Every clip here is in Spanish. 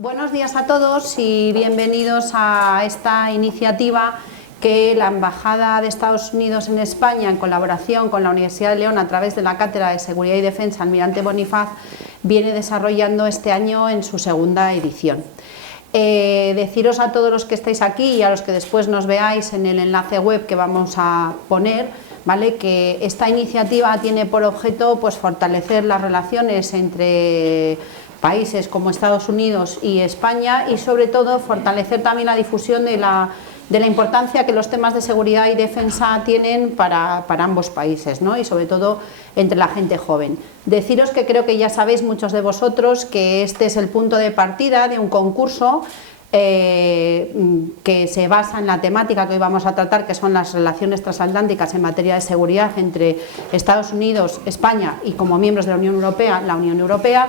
Buenos días a todos y bienvenidos a esta iniciativa que la Embajada de Estados Unidos en España, en colaboración con la Universidad de León a través de la Cátedra de Seguridad y Defensa Almirante Bonifaz, viene desarrollando este año en su segunda edición. Deciros a todos los que estáis aquí y a los que después nos veáis en el enlace web que vamos a poner, ¿vale?, que esta iniciativa tiene por objeto pues fortalecer las relaciones entre países como Estados Unidos y España y sobre todo fortalecer también la difusión de la importancia que los temas de seguridad y defensa tienen para ambos países, ¿no?, y sobre todo entre la gente joven. Deciros que creo que ya sabéis muchos de vosotros que este es el punto de partida de un concurso que se basa en la temática que hoy vamos a tratar, que son las relaciones transatlánticas en materia de seguridad entre Estados Unidos, España y como miembros de la Unión Europea,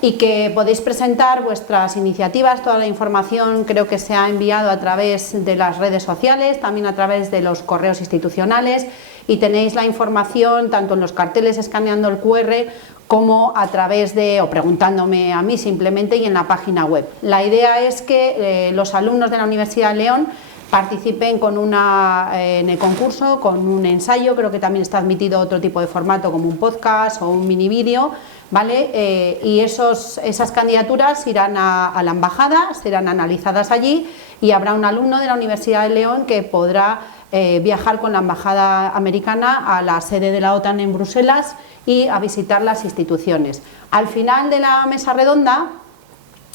y que podéis presentar vuestras iniciativas. Toda la información creo que se ha enviado a través de las redes sociales, también a través de los correos institucionales, y tenéis la información tanto en los carteles escaneando el QR como a través de, o preguntándome a mí simplemente, y en la página web. La idea es que los alumnos de la Universidad de León participen en el concurso con un ensayo. Creo que también está admitido otro tipo de formato como un podcast o un mini vídeo, ¿vale? Y esas candidaturas irán a la embajada, serán analizadas allí y habrá un alumno de la Universidad de León que podrá viajar con la embajada americana a la sede de la OTAN en Bruselas y a visitar las instituciones. Al final de la mesa redonda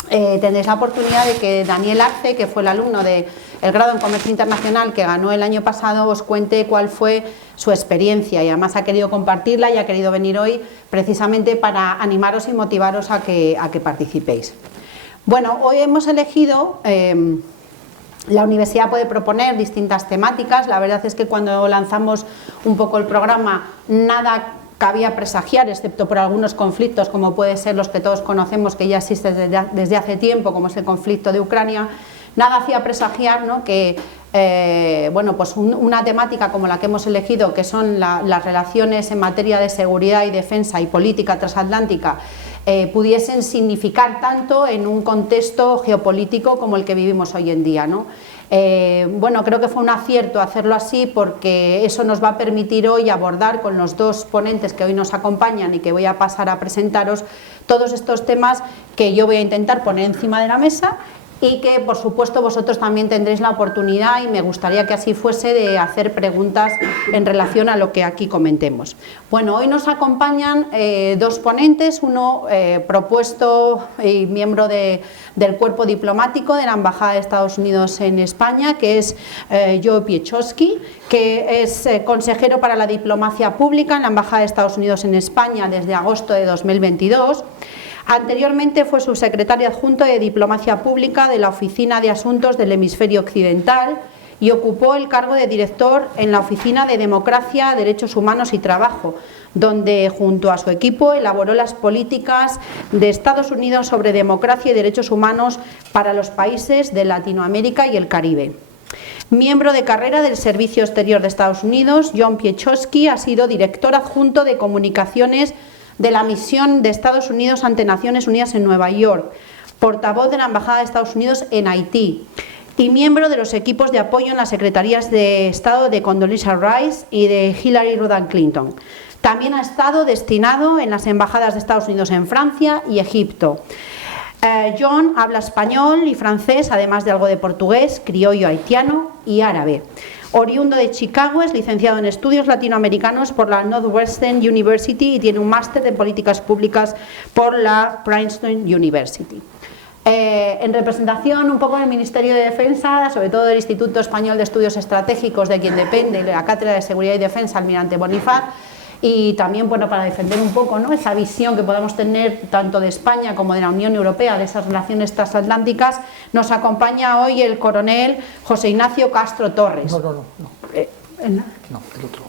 tendréis la oportunidad de que Daniel Arce, que fue el alumno del grado en Comercio Internacional que ganó el año pasado, os cuente cuál fue su experiencia, y además ha querido compartirla y ha querido venir hoy precisamente para animaros y motivaros a que participéis. Bueno, hoy hemos elegido, la universidad puede proponer distintas temáticas. La verdad es que cuando lanzamos un poco el programa nada cabía presagiar, excepto por algunos conflictos como puede ser los que todos conocemos, que ya existen desde hace tiempo, como es el conflicto de Ucrania. Nada hacía presagiar, ¿no?, que bueno, pues una temática como la que hemos elegido, que son las relaciones en materia de seguridad y defensa y política transatlántica, pudiesen significar tanto en un contexto geopolítico como el que vivimos hoy en día, ¿no? Bueno, creo que fue un acierto hacerlo así, porque eso nos va a permitir hoy abordar con los dos ponentes que hoy nos acompañan y que voy a pasar a presentaros todos estos temas que yo voy a intentar poner encima de la mesa, y que por supuesto vosotros también tendréis la oportunidad, y me gustaría que así fuese, de hacer preguntas en relación a lo que aquí comentemos. Bueno, hoy nos acompañan dos ponentes, uno propuesto y miembro del cuerpo diplomático de la Embajada de Estados Unidos en España, que es Joe Piechowski, que es consejero para la diplomacia pública en la Embajada de Estados Unidos en España desde agosto de 2022. Anteriormente fue subsecretario adjunto de Diplomacia Pública de la Oficina de Asuntos del Hemisferio Occidental y ocupó el cargo de director en la Oficina de Democracia, Derechos Humanos y Trabajo, donde junto a su equipo elaboró las políticas de Estados Unidos sobre democracia y derechos humanos para los países de Latinoamérica y el Caribe. Miembro de carrera del Servicio Exterior de Estados Unidos, John Piechowski ha sido director adjunto de comunicaciones de la misión de Estados Unidos ante Naciones Unidas en Nueva York, portavoz de la Embajada de Estados Unidos en Haití y miembro de los equipos de apoyo en las secretarías de Estado de Condoleezza Rice y de Hillary Rodham Clinton. También ha estado destinado en las embajadas de Estados Unidos en Francia y Egipto. John habla español y francés, además de algo de portugués, criollo haitiano y árabe. Oriundo de Chicago, es licenciado en Estudios Latinoamericanos por la Northwestern University y tiene un máster en Políticas Públicas por la Princeton University. En representación un poco del Ministerio de Defensa, sobre todo del Instituto Español de Estudios Estratégicos, de quien depende la Cátedra de Seguridad y Defensa Almirante Bonifaz, y también, bueno, para defender un poco, ¿no?, esa visión que podemos tener tanto de España como de la Unión Europea, de esas relaciones transatlánticas, nos acompaña hoy el coronel José Ignacio Castro Torres. No. No, El otro.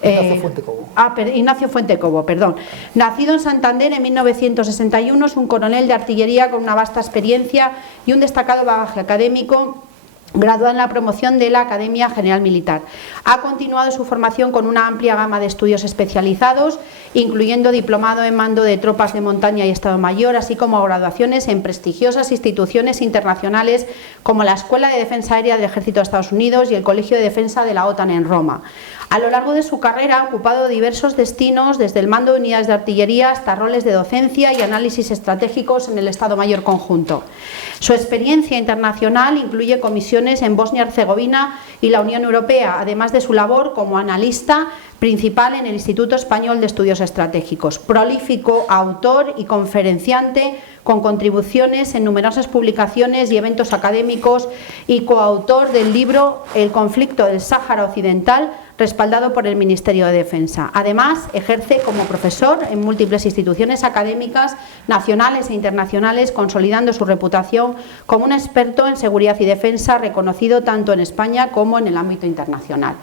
Ignacio Fuentecobo. Ignacio Fuentecobo, perdón. Nacido en Santander en 1961, es un coronel de artillería con una vasta experiencia y un destacado bagaje académico, graduado en la promoción de la Academia General Militar. Ha continuado su formación con una amplia gama de estudios especializados incluyendo diplomado en mando de tropas de montaña y Estado Mayor, así como graduaciones en prestigiosas instituciones internacionales como la Escuela de Defensa Aérea del Ejército de Estados Unidos y el Colegio de Defensa de la OTAN en Roma. A lo largo de su carrera ha ocupado diversos destinos, desde el mando de unidades de artillería hasta roles de docencia y análisis estratégicos en el Estado Mayor Conjunto. Su experiencia internacional incluye comisiones en Bosnia y Herzegovina y la Unión Europea, además de su labor como analista principal en el Instituto Español de Estudios Estratégicos. Prolífico autor y conferenciante con contribuciones en numerosas publicaciones y eventos académicos y coautor del libro El conflicto del Sáhara Occidental, respaldado por el Ministerio de Defensa. Además, ejerce como profesor en múltiples instituciones académicas nacionales e internacionales, consolidando su reputación como un experto en seguridad y defensa, reconocido tanto en España como en el ámbito internacional.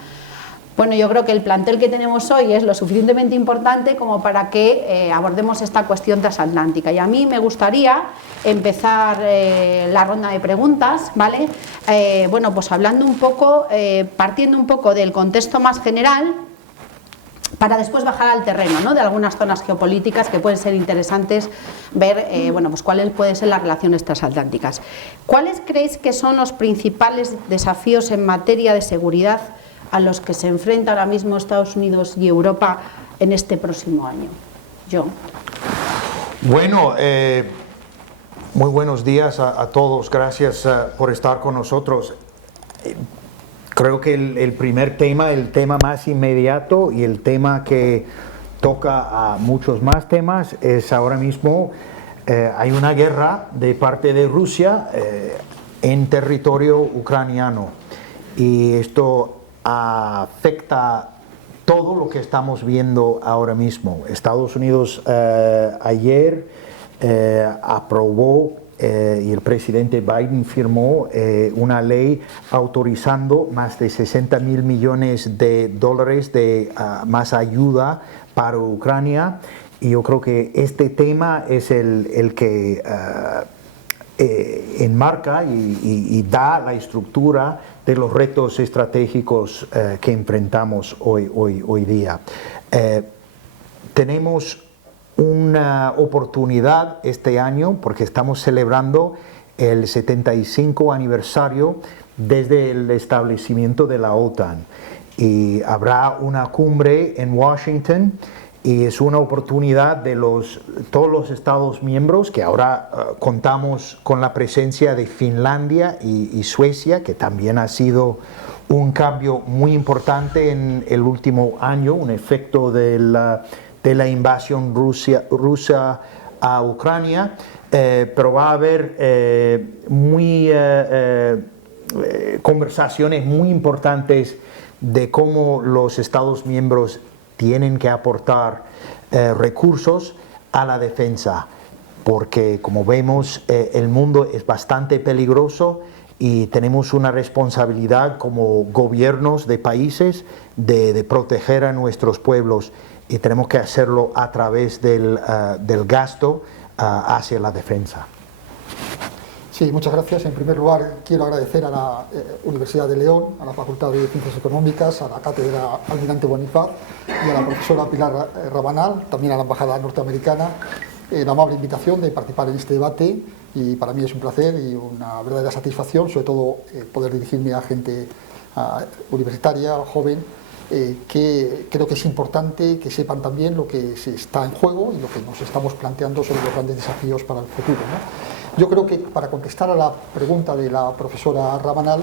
Bueno, yo creo que el plantel que tenemos hoy es lo suficientemente importante como para que abordemos esta cuestión transatlántica. Y a mí me gustaría empezar la ronda de preguntas, ¿vale? Bueno, pues hablando un poco, partiendo un poco del contexto más general, para después bajar al terreno, ¿no?, de algunas zonas geopolíticas que pueden ser interesantes ver, bueno, pues cuáles pueden ser las relaciones transatlánticas. ¿Cuáles creéis que son los principales desafíos en materia de seguridad a los que se enfrenta ahora mismo Estados Unidos y Europa en este próximo año? Yo. Bueno, muy buenos días a todos, gracias por estar con nosotros. Creo que el primer tema, el tema más inmediato y el tema que toca a muchos más temas es ahora mismo hay una guerra de parte de Rusia en territorio ucraniano, y esto afecta todo lo que estamos viendo ahora mismo. Estados Unidos ayer aprobó y el presidente Biden firmó una ley autorizando más de 60.000 millones de dólares de más ayuda para Ucrania, y yo creo que este tema es el que enmarca y da la estructura de los retos estratégicos que enfrentamos hoy día. Tenemos una oportunidad este año porque estamos celebrando el 75 aniversario desde el establecimiento de la OTAN, y habrá una cumbre en Washington, y es una oportunidad de todos los Estados miembros, que ahora contamos con la presencia de Finlandia y Suecia, que también ha sido un cambio muy importante en el último año, un efecto de la invasión rusa a Ucrania, pero va a haber conversaciones muy importantes de cómo los Estados miembros tienen que aportar recursos a la defensa, porque como vemos el mundo es bastante peligroso y tenemos una responsabilidad como gobiernos de países de proteger a nuestros pueblos, y tenemos que hacerlo a través del gasto hacia la defensa. Sí, muchas gracias. En primer lugar, quiero agradecer a la Universidad de León, a la Facultad de Ciencias Económicas, a la Cátedra Almirante Bonifaz y a la profesora Pilar Rabanal, también a la Embajada Norteamericana, la amable invitación de participar en este debate, y para mí es un placer y una verdadera satisfacción, sobre todo poder dirigirme a gente universitaria, joven, que creo que es importante que sepan también lo que se está en juego y lo que nos estamos planteando sobre los grandes desafíos para el futuro, ¿no? Yo creo que, para contestar a la pregunta de la profesora Rabanal,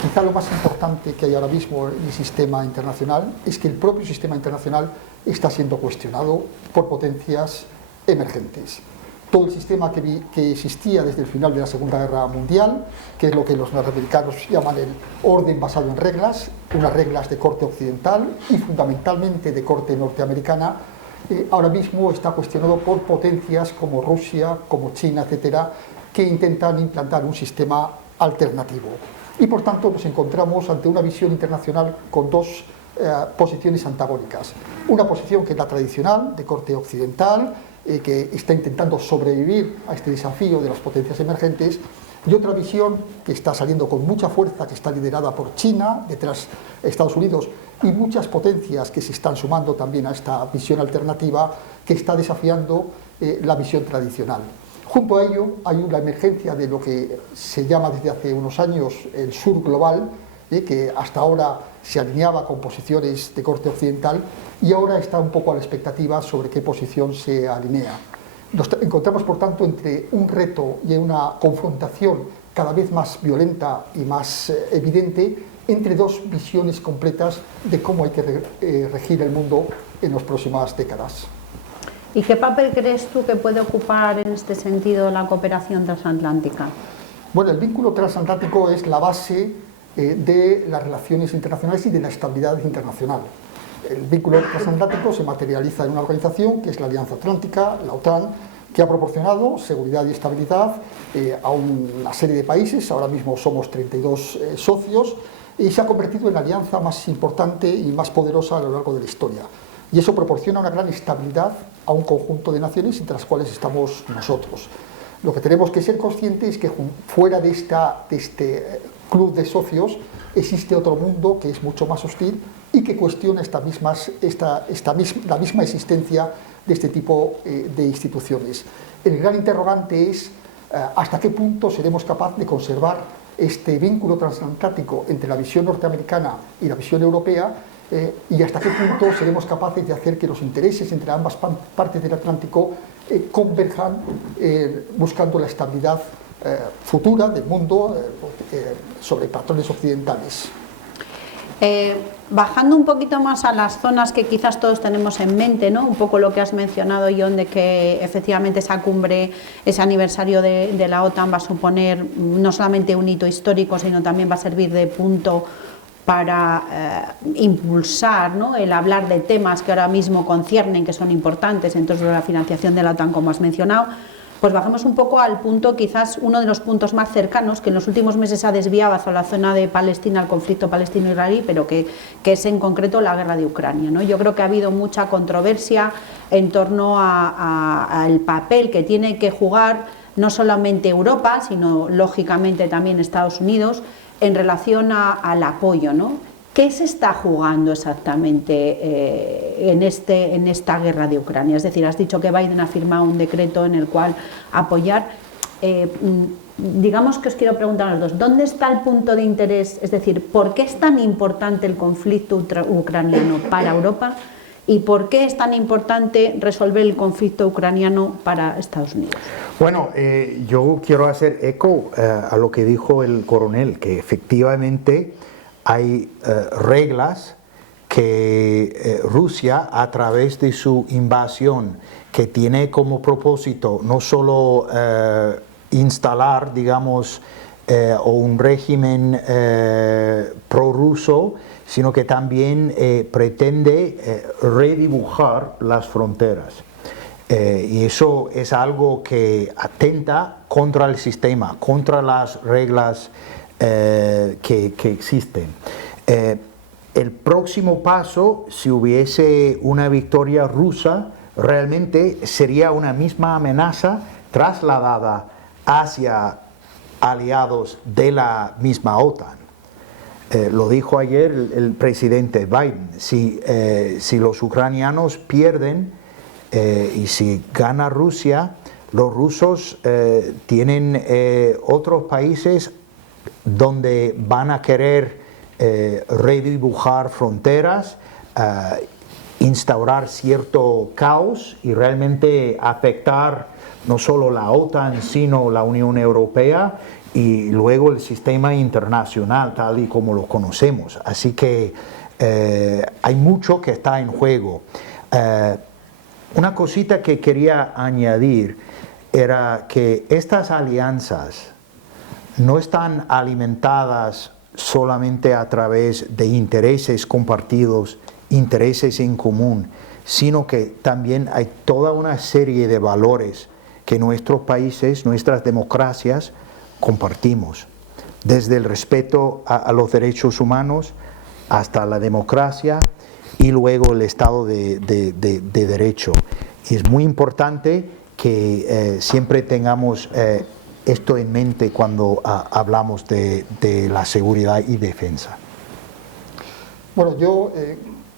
quizá lo más importante que hay ahora mismo en el sistema internacional es que el propio sistema internacional está siendo cuestionado por potencias emergentes. Todo el sistema que existía desde el final de la Segunda Guerra Mundial, que es lo que los norteamericanos llaman el orden basado en reglas, unas reglas de corte occidental y fundamentalmente de corte norteamericana, ahora mismo está cuestionado por potencias como Rusia, como China, etcétera, que intentan implantar un sistema alternativo. Y por tanto nos encontramos ante una visión internacional con dos posiciones antagónicas. Una posición que es la tradicional, de corte occidental, que está intentando sobrevivir a este desafío de las potencias emergentes, y otra visión que está saliendo con mucha fuerza, que está liderada por China, detrás Estados Unidos, y muchas potencias que se están sumando también a esta visión alternativa que está desafiando la visión tradicional. Junto a ello hay una emergencia de lo que se llama desde hace unos años el sur global, que hasta ahora se alineaba con posiciones de corte occidental y ahora está un poco a la expectativa sobre qué posición se alinea. Nos encontramos, por tanto, entre un reto y una confrontación cada vez más violenta y más evidente entre dos visiones completas de cómo hay que regir el mundo en las próximas décadas. ¿Y qué papel crees tú que puede ocupar en este sentido la cooperación transatlántica? Bueno, el vínculo transatlántico es la base de las relaciones internacionales y de la estabilidad internacional. El vínculo transatlántico se materializa en una organización que es la Alianza Atlántica, la OTAN, que ha proporcionado seguridad y estabilidad a una serie de países. Ahora mismo somos 32 socios y se ha convertido en la alianza más importante y más poderosa a lo largo de la historia. Y eso proporciona una gran estabilidad a un conjunto de naciones entre las cuales estamos nosotros. Lo que tenemos que ser conscientes es que fuera de este club de socios existe otro mundo que es mucho más hostil y que cuestiona la misma existencia de este tipo de instituciones. El gran interrogante es hasta qué punto seremos capaces de conservar este vínculo transatlántico entre la visión norteamericana y la visión europea y hasta qué punto seremos capaces de hacer que los intereses entre ambas partes del Atlántico converjan buscando la estabilidad futura del mundo sobre patrones occidentales. Bajando un poquito más a las zonas que quizás todos tenemos en mente, ¿no? Un poco lo que has mencionado, John, de que efectivamente esa cumbre, ese aniversario de la OTAN va a suponer no solamente un hito histórico, sino también va a servir de punto para impulsar, ¿no?, el hablar de temas que ahora mismo conciernen, que son importantes, entonces la financiación de la OTAN, como has mencionado. Pues bajamos un poco al punto, quizás uno de los puntos más cercanos, que en los últimos meses ha desviado hacia la zona de Palestina, el conflicto palestino-israelí, pero que es en concreto la guerra de Ucrania, ¿no? Yo creo que ha habido mucha controversia en torno al papel que tiene que jugar no solamente Europa, sino lógicamente también Estados Unidos, en relación al apoyo, ¿no? ¿Qué se está jugando exactamente en esta guerra de Ucrania? Es decir, has dicho que Biden ha firmado un decreto en el cual apoyar. Digamos que os quiero preguntar a los dos, ¿dónde está el punto de interés? Es decir, ¿por qué es tan importante el conflicto ucraniano para Europa? ¿Y por qué es tan importante resolver el conflicto ucraniano para Estados Unidos? Bueno, yo quiero hacer eco a lo que dijo el coronel, que efectivamente hay reglas que Rusia, a través de su invasión, que tiene como propósito no solo instalar, digamos, o un régimen prorruso, sino que también pretende redibujar las fronteras. Y eso es algo que atenta contra el sistema, contra las reglas que existen. El próximo paso, si hubiese una victoria rusa, realmente sería una misma amenaza trasladada hacia aliados de la misma OTAN. Lo dijo ayer el presidente Biden, si los ucranianos pierden y si gana Rusia, los rusos tienen otros países donde van a querer redibujar fronteras, instaurar cierto caos y realmente afectar no solo la OTAN, sino la Unión Europea y luego el sistema internacional tal y como lo conocemos. Así que hay mucho que está en juego. Una cosita que quería añadir era que estas alianzas no están alimentadas solamente a través de intereses compartidos, intereses en común, sino que también hay toda una serie de valores que nuestros países, nuestras democracias compartimos, desde el respeto a los derechos humanos hasta la democracia y luego el Estado de Derecho. Y es muy importante que siempre tengamos esto en mente cuando hablamos de la seguridad y defensa. Bueno, yo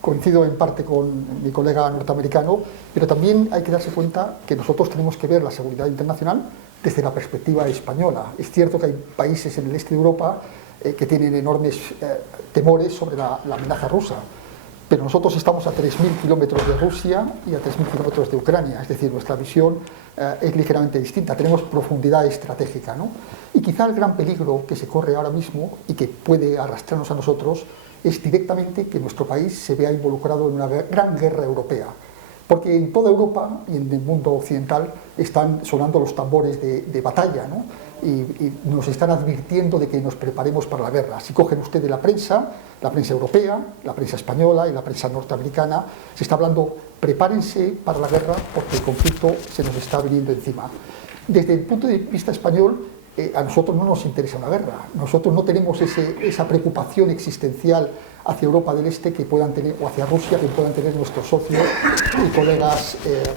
coincido en parte con mi colega norteamericano, pero también hay que darse cuenta que nosotros tenemos que ver la seguridad internacional desde la perspectiva española. Es cierto que hay países en el este de Europa que tienen enormes temores sobre la amenaza rusa, pero nosotros estamos a 3.000 kilómetros de Rusia y a 3.000 kilómetros de Ucrania, es decir, nuestra visión es ligeramente distinta, tenemos profundidad estratégica, ¿no? Y quizá el gran peligro que se corre ahora mismo y que puede arrastrarnos a nosotros es directamente que nuestro país se vea involucrado en una gran guerra europea. Porque en toda Europa y en el mundo occidental están sonando los tambores de batalla, ¿no? Y nos están advirtiendo de que nos preparemos para la guerra. Si cogen ustedes la prensa europea, la prensa española y la prensa norteamericana, se está hablando, prepárense para la guerra porque el conflicto se nos está viniendo encima. Desde el punto de vista español, a nosotros no nos interesa una guerra. Nosotros no tenemos esa preocupación existencial hacia Europa del Este que puedan tener, o hacia Rusia, que puedan tener nuestros socios y colegas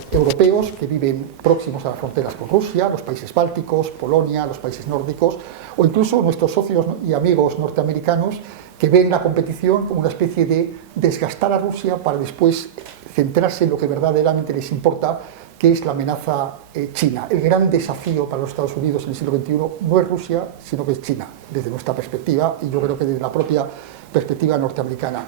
europeos que viven próximos a las fronteras con Rusia, los países bálticos, Polonia, los países nórdicos, o incluso nuestros socios y amigos norteamericanos que ven la competición como una especie de desgastar a Rusia para después centrarse en lo que verdaderamente les importa, que es la amenaza china. El gran desafío para los Estados Unidos en el siglo XXI no es Rusia, sino que es China, desde nuestra perspectiva, y yo creo que desde la propia perspectiva norteamericana.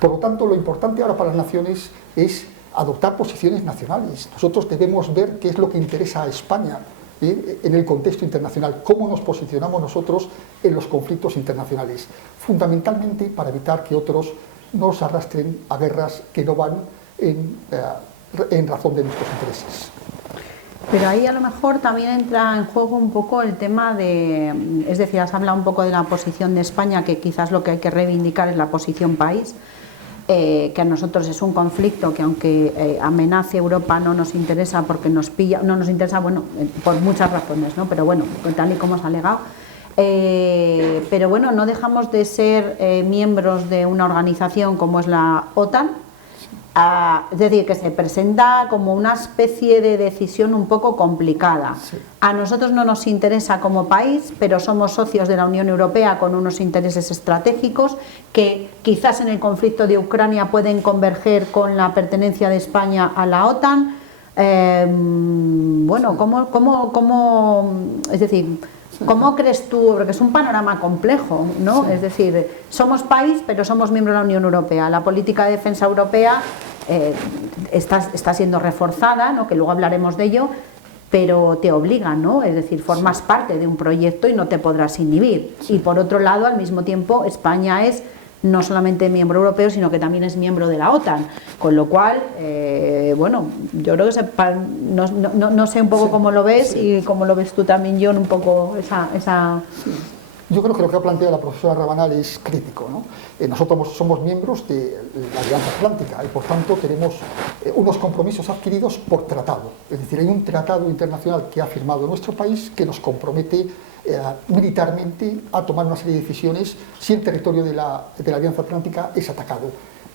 Por lo tanto, lo importante ahora para las naciones es adoptar posiciones nacionales. Nosotros debemos ver qué es lo que interesa a España en el contexto internacional, cómo nos posicionamos nosotros en los conflictos internacionales, fundamentalmente para evitar que otros nos arrastren a guerras que no van en razón de nuestros intereses. Pero ahí a lo mejor también entra en juego un poco el tema de, es decir, has hablado un poco de la posición de España, que quizás lo que hay que reivindicar es la posición país, que a nosotros es un conflicto que aunque amenace Europa no nos interesa porque nos pilla, no nos interesa, bueno, por muchas razones, ¿no? Pero bueno, tal y como os ha alegado. Pero bueno, no dejamos de ser miembros de una organización como es la OTAN. Es decir, que se presenta como una especie de decisión un poco complicada. Sí. A nosotros no nos interesa como país, pero somos socios de la Unión Europea con unos intereses estratégicos que quizás en el conflicto de Ucrania pueden converger con la pertenencia de España a la OTAN. Bueno, es decir, ¿cómo crees tú? Porque es un panorama complejo, ¿no? Sí. Es decir, somos país, pero somos miembros de la Unión Europea. La política de defensa europea está siendo reforzada, ¿no? Que luego hablaremos de ello, pero te obliga, ¿no? Es decir, formas parte de un proyecto y no te podrás inhibir. Sí. Y por otro lado, al mismo tiempo, España es no solamente miembro europeo, sino que también es miembro de la OTAN, con lo cual, bueno, yo creo que no sé un poco cómo lo ves, sí. Y cómo lo ves tú también, John, un poco esa... Sí. Yo creo que lo que ha planteado la profesora Rabanal es crítico, ¿no? Nosotros somos miembros de la Alianza Atlántica y por tanto tenemos unos compromisos adquiridos por tratado, es decir, hay un tratado internacional que ha firmado nuestro país que nos compromete militarmente a tomar una serie de decisiones si el territorio de la Alianza Atlántica es atacado.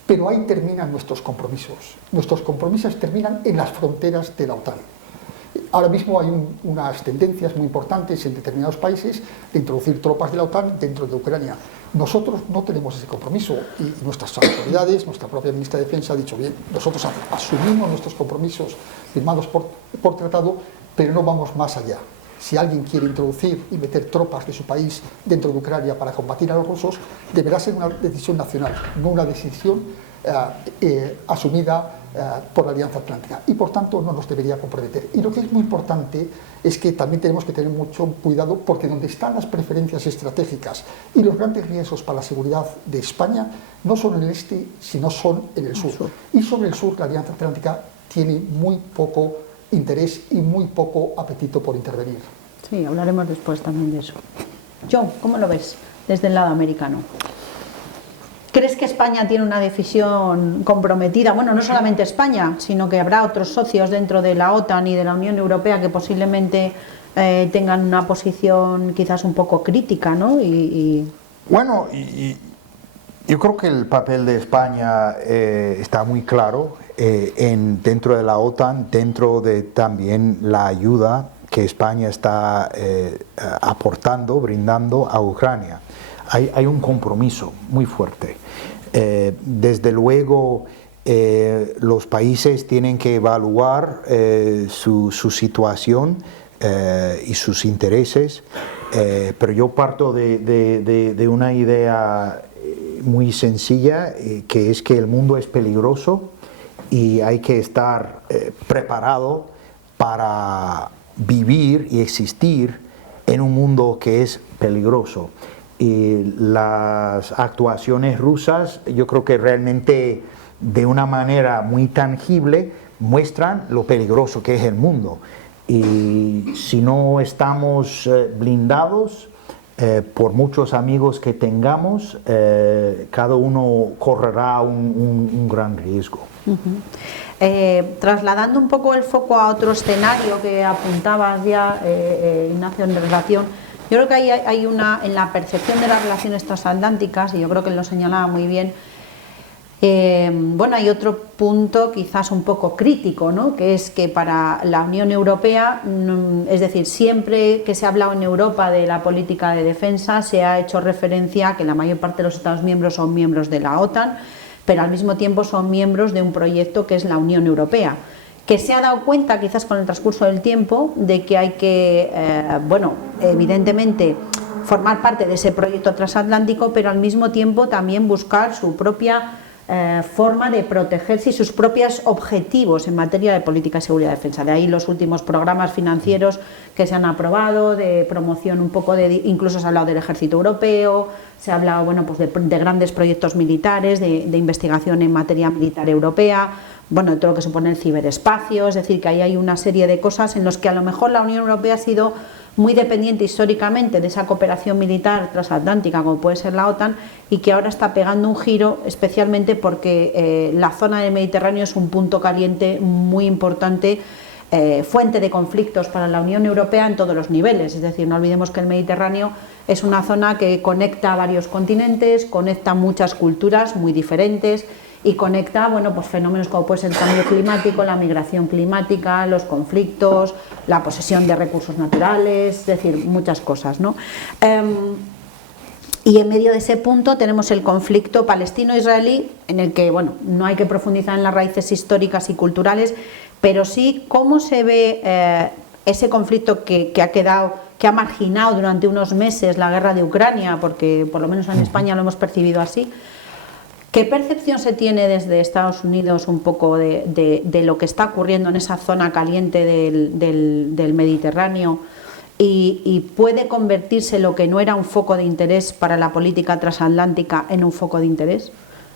Pero ahí terminan nuestros compromisos. Nuestros compromisos terminan en las fronteras de la OTAN. Ahora mismo hay unas tendencias muy importantes en determinados países de introducir tropas de la OTAN dentro de Ucrania. Nosotros no tenemos ese compromiso y nuestras autoridades, nuestra propia ministra de Defensa ha dicho bien, nosotros asumimos nuestros compromisos firmados por tratado, pero no vamos más allá. Si alguien quiere introducir y meter tropas de su país dentro de Ucrania para combatir a los rusos, deberá ser una decisión nacional, no una decisión asumida por la Alianza Atlántica y por tanto no nos debería comprometer. Y lo que es muy importante es que también tenemos que tener mucho cuidado porque donde están las preferencias estratégicas y los grandes riesgos para la seguridad de España no son en el este, sino son en el sur. Y sobre el sur la Alianza Atlántica tiene muy poco interés y muy poco apetito por intervenir. Sí, hablaremos después también de eso. John, ¿cómo lo ves desde el lado americano? ¿Crees que España tiene una decisión comprometida? Bueno, no solamente España, sino que habrá otros socios dentro de la OTAN y de la Unión Europea que posiblemente tengan una posición quizás un poco crítica, ¿no? Bueno, yo creo que el papel de España está muy claro dentro de la OTAN, dentro de también la ayuda que España está aportando, brindando a Ucrania. Hay un compromiso muy fuerte. Desde luego, los países tienen que evaluar su situación y sus intereses, pero yo parto de una idea muy sencilla, que es que el mundo es peligroso y hay que estar preparado para vivir y existir en un mundo que es peligroso. Y las actuaciones rusas, yo creo que realmente de una manera muy tangible muestran lo peligroso que es el mundo. Y si no estamos blindados, por muchos amigos que tengamos, cada uno correrá un gran riesgo. Trasladando un poco el foco a otro escenario que apuntabas ya, Ignacio, en relación, yo creo que hay una, en la percepción de las relaciones transatlánticas, y yo creo que lo señalaba muy bien, bueno, hay otro punto quizás un poco crítico, ¿no? Que es que para la Unión Europea, es decir, siempre que se ha hablado en Europa de la política de defensa, se ha hecho referencia a que la mayor parte de los Estados miembros son miembros de la OTAN, pero al mismo tiempo son miembros de un proyecto que es la Unión Europea, que se ha dado cuenta quizás con el transcurso del tiempo de que hay que, bueno, evidentemente formar parte de ese proyecto transatlántico, pero al mismo tiempo también buscar su propia forma de protegerse y sus propios objetivos en materia de política de seguridad y defensa. De ahí los últimos programas financieros que se han aprobado, de promoción un poco de, incluso se ha hablado del ejército europeo, se ha hablado, bueno, pues de grandes proyectos militares, de investigación en materia militar europea, bueno, de todo lo que supone el ciberespacio, es decir, que ahí hay una serie de cosas en las que a lo mejor la Unión Europea ha sido muy dependiente históricamente de esa cooperación militar transatlántica como puede ser la OTAN, y que ahora está pegando un giro, especialmente porque la zona del Mediterráneo es un punto caliente muy importante, fuente de conflictos para la Unión Europea en todos los niveles. Es decir, no olvidemos que el Mediterráneo es una zona que conecta varios continentes, conecta muchas culturas muy diferentes y conecta, bueno, pues fenómenos como puede ser el cambio climático, la migración climática, los conflictos, la posesión de recursos naturales, es decir, muchas cosas, ¿no? Y en medio de ese punto tenemos el conflicto palestino-israelí, en el que, bueno, no hay que profundizar en las raíces históricas y culturales, pero sí cómo se ve ese conflicto que ha marginado durante unos meses la guerra de Ucrania, porque por lo menos en España lo hemos percibido así. ¿Qué percepción se tiene desde Estados Unidos un poco de lo que está ocurriendo en esa zona caliente del Mediterráneo? Y puede convertirse lo que no era un foco de interés para la política transatlántica en un foco de interés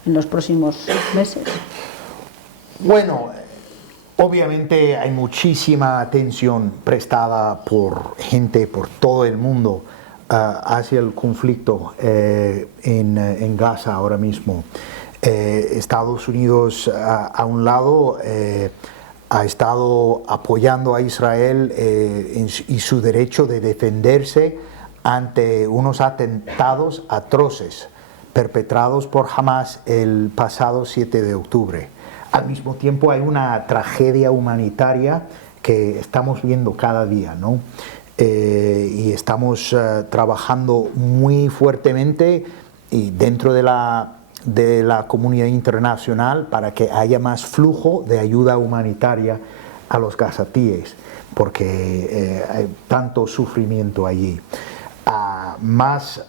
en los próximos meses? Bueno, obviamente hay muchísima atención prestada por gente por todo el mundo hacia el conflicto en Gaza ahora mismo. Estados Unidos a un lado ha estado apoyando a Israel y su derecho de defenderse ante unos atentados atroces perpetrados por Hamas el pasado 7 de octubre. Al mismo tiempo hay una tragedia humanitaria que estamos viendo cada día, ¿no? Y estamos trabajando muy fuertemente y dentro de la comunidad internacional para que haya más flujo de ayuda humanitaria a los gazatíes, porque hay tanto sufrimiento allí. Más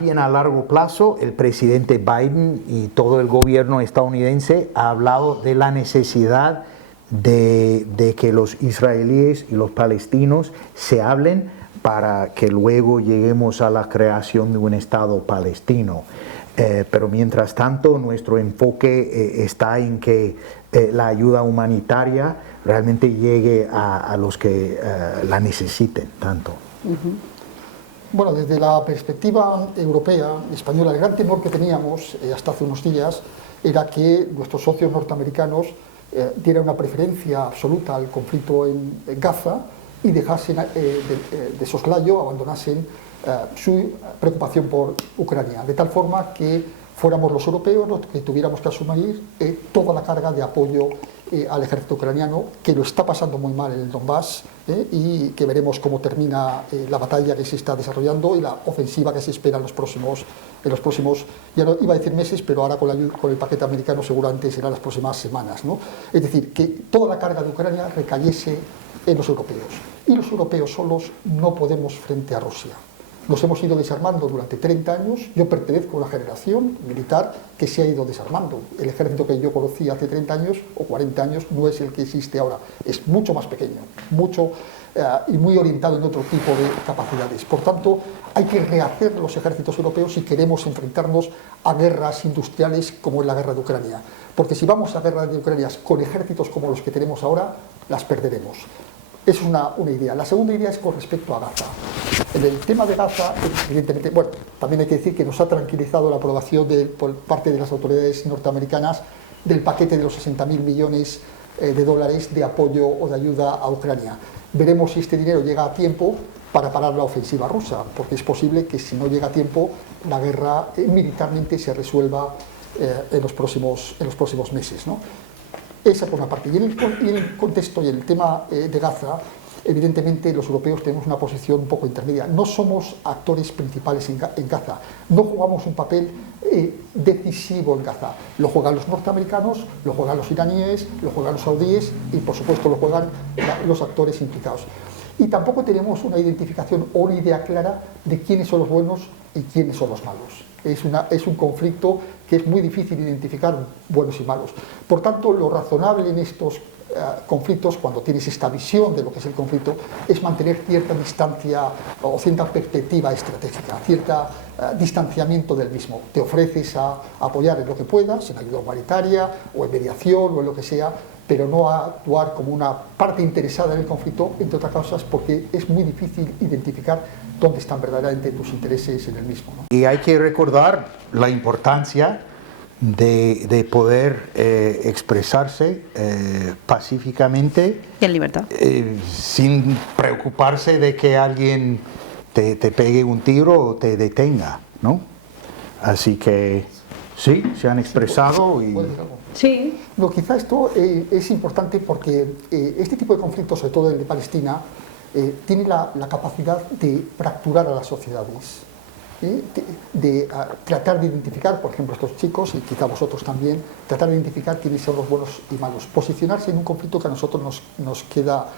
bien a largo plazo, el presidente Biden y todo el gobierno estadounidense ha hablado de la necesidad de que los israelíes y los palestinos se hablen para que luego lleguemos a la creación de un Estado palestino. Pero mientras tanto, nuestro enfoque está en que la ayuda humanitaria realmente llegue a los que la necesiten tanto. Bueno, desde la perspectiva europea, española, el gran temor que teníamos hasta hace unos días era que nuestros socios norteamericanos dieran una preferencia absoluta al conflicto en Gaza y dejasen de soslayo, abandonasen su preocupación por Ucrania, de tal forma que fuéramos los europeos los que tuviéramos que asumir toda la carga de apoyo al ejército ucraniano, que lo está pasando muy mal en el Donbass, y que veremos cómo termina la batalla que se está desarrollando y la ofensiva que se espera en los próximos, ya no iba a decir meses, pero ahora con el paquete americano seguramente serán las próximas semanas, ¿no? Es decir, que toda la carga de Ucrania recayese en los europeos, y los europeos solos no podemos frente a Rusia. Nos hemos ido desarmando durante 30 años, yo pertenezco a una generación militar que se ha ido desarmando. El ejército que yo conocí hace 30 años o 40 años no es el que existe ahora, es mucho más pequeño, y muy orientado en otro tipo de capacidades. Por tanto, hay que rehacer los ejércitos europeos si queremos enfrentarnos a guerras industriales como es la guerra de Ucrania. Porque si vamos a guerras de Ucrania con ejércitos como los que tenemos ahora, las perderemos. Es una idea. La segunda idea es con respecto a Gaza. En el tema de Gaza, evidentemente, bueno, también hay que decir que nos ha tranquilizado la aprobación por parte de las autoridades norteamericanas del paquete de los 60.000 millones de dólares de apoyo o de ayuda a Ucrania. Veremos si este dinero llega a tiempo para parar la ofensiva rusa, porque es posible que si no llega a tiempo, la guerra militarmente se resuelva en los próximos meses, ¿no? Esa por una parte. Y en el contexto y en el tema de Gaza, evidentemente los europeos tenemos una posición un poco intermedia. No somos actores principales en Gaza, no jugamos un papel decisivo en Gaza. Lo juegan los norteamericanos, lo juegan los iraníes, lo juegan los saudíes y por supuesto lo juegan los actores implicados. Y tampoco tenemos una identificación o una idea clara de quiénes son los buenos y quiénes son los malos. Es un conflicto que es muy difícil identificar buenos y malos. Por tanto, lo razonable en estos conflictos, cuando tienes esta visión de lo que es el conflicto, es mantener cierta distancia o cierta perspectiva estratégica, cierto distanciamiento del mismo. Te ofreces a apoyar en lo que puedas, en ayuda humanitaria o en mediación o en lo que sea, pero no a actuar como una parte interesada en el conflicto, entre otras cosas, porque es muy difícil identificar dónde están verdaderamente tus intereses en el mismo, ¿no? Y hay que recordar la importancia de poder expresarse pacíficamente y en libertad, sin preocuparse de que alguien te pegue un tiro o te detenga, ¿no? Así que sí, se han expresado y... sí. No, quizá esto es importante porque este tipo de conflictos, sobre todo el de Palestina, tiene la capacidad de fracturar a las sociedades, de tratar de identificar, por ejemplo, estos chicos, y quizá vosotros también, tratar de identificar quiénes son los buenos y malos, posicionarse en un conflicto que a nosotros nos queda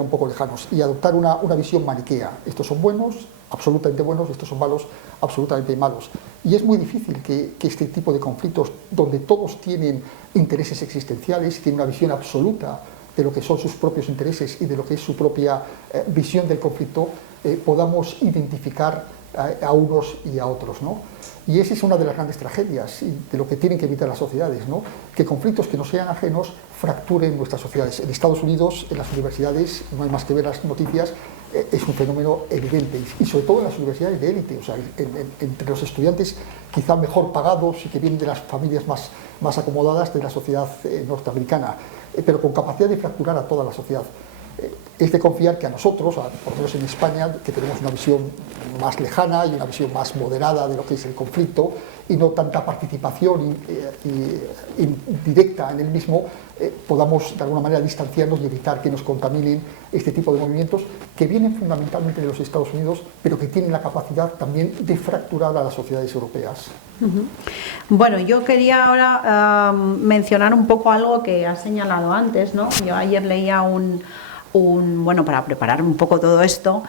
un poco lejanos, y adoptar una visión maniquea. Estos son buenos, absolutamente buenos, estos son malos, absolutamente malos. Y es muy difícil que este tipo de conflictos, donde todos tienen intereses existenciales, tienen una visión absoluta de lo que son sus propios intereses y de lo que es su propia visión del conflicto, podamos identificar a unos y a otros, ¿no? Y esa es una de las grandes tragedias y de lo que tienen que evitar las sociedades, ¿no? Que conflictos que no sean ajenos fracturen nuestras sociedades. En Estados Unidos, en las universidades, no hay más que ver las noticias, es un fenómeno evidente, y sobre todo en las universidades de élite, o sea, entre los estudiantes quizá mejor pagados y que vienen de las familias más acomodadas de la sociedad norteamericana, pero con capacidad de fracturar a toda la sociedad. Es de confiar que a nosotros, por lo menos en España, que tenemos una visión más lejana y una visión más moderada de lo que es el conflicto y no tanta participación directa en el mismo, podamos de alguna manera distanciarnos y evitar que nos contaminen este tipo de movimientos que vienen fundamentalmente de los Estados Unidos, pero que tienen la capacidad también de fracturar a las sociedades europeas. Bueno, yo quería ahora mencionar un poco algo que has señalado antes, ¿no? Yo ayer leía bueno, para preparar un poco todo esto,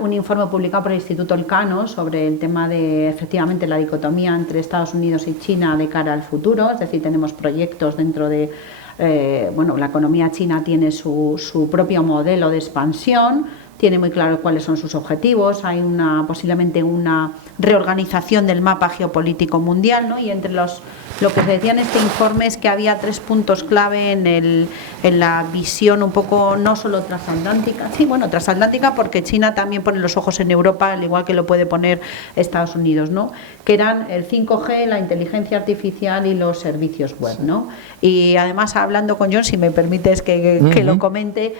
un informe publicado por el Instituto Elcano sobre el tema de, efectivamente, la dicotomía entre Estados Unidos y China de cara al futuro. Es decir, tenemos proyectos dentro de, bueno, la economía china tiene su propio modelo de expansión, tiene muy claro cuáles son sus objetivos, hay posiblemente una reorganización del mapa geopolítico mundial, ¿no? Y entre lo que se decía en este informe es que había 3 puntos clave en la visión un poco no solo transatlántica, sí, bueno, transatlántica porque China también pone los ojos en Europa, al igual que lo puede poner Estados Unidos, ¿no? Que eran el 5G, la inteligencia artificial y los servicios web, ¿no? Y además, hablando con John, si me permites que lo comente,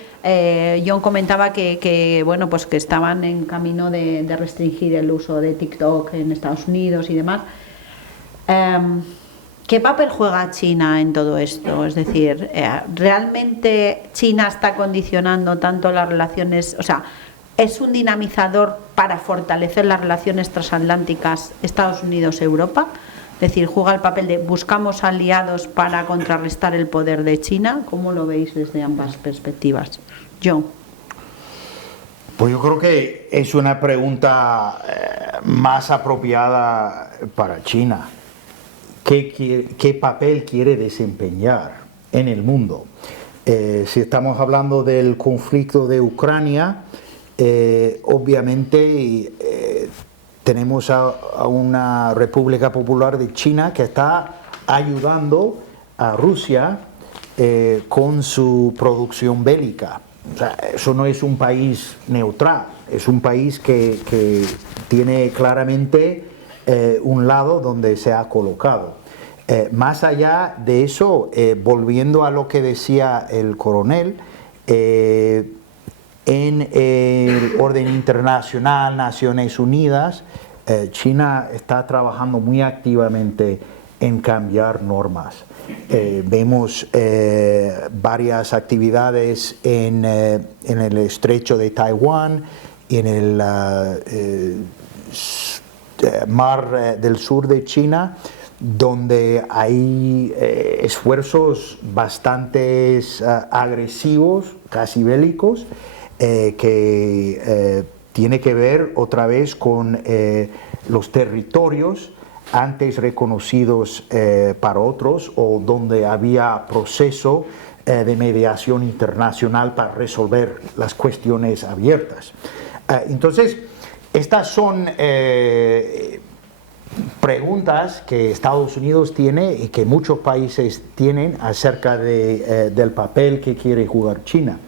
John comentaba que bueno, pues que estaban en camino de restringir el uso de TikTok en Estados Unidos y demás. ¿qué papel juega China en todo esto? Es decir, ¿realmente China está condicionando tanto las relaciones, o sea, es un dinamizador para fortalecer las relaciones transatlánticas Estados Unidos-Europa? Es decir, juega el papel de buscamos aliados para contrarrestar el poder de China. ¿Cómo lo veis desde ambas perspectivas? John. Pues yo creo que es una pregunta más apropiada para China. ¿Qué papel quiere desempeñar en el mundo? Si estamos hablando del conflicto de Ucrania, obviamente tenemos a una República Popular de China que está ayudando a Rusia con su producción bélica. O sea, eso no es un país neutral, es un país que tiene claramente un lado donde se ha colocado. Más allá de eso, volviendo a lo que decía el coronel, en el orden internacional, Naciones Unidas, China está trabajando muy activamente en cambiar normas. Vemos varias actividades en el estrecho de Taiwán y en el mar del sur de China, donde hay esfuerzos bastante agresivos, casi bélicos, que tiene que ver otra vez con los territorios antes reconocidos para otros, o donde había proceso de mediación internacional para resolver las cuestiones abiertas. Entonces, estas son preguntas que Estados Unidos tiene y que muchos países tienen acerca del papel que quiere jugar China.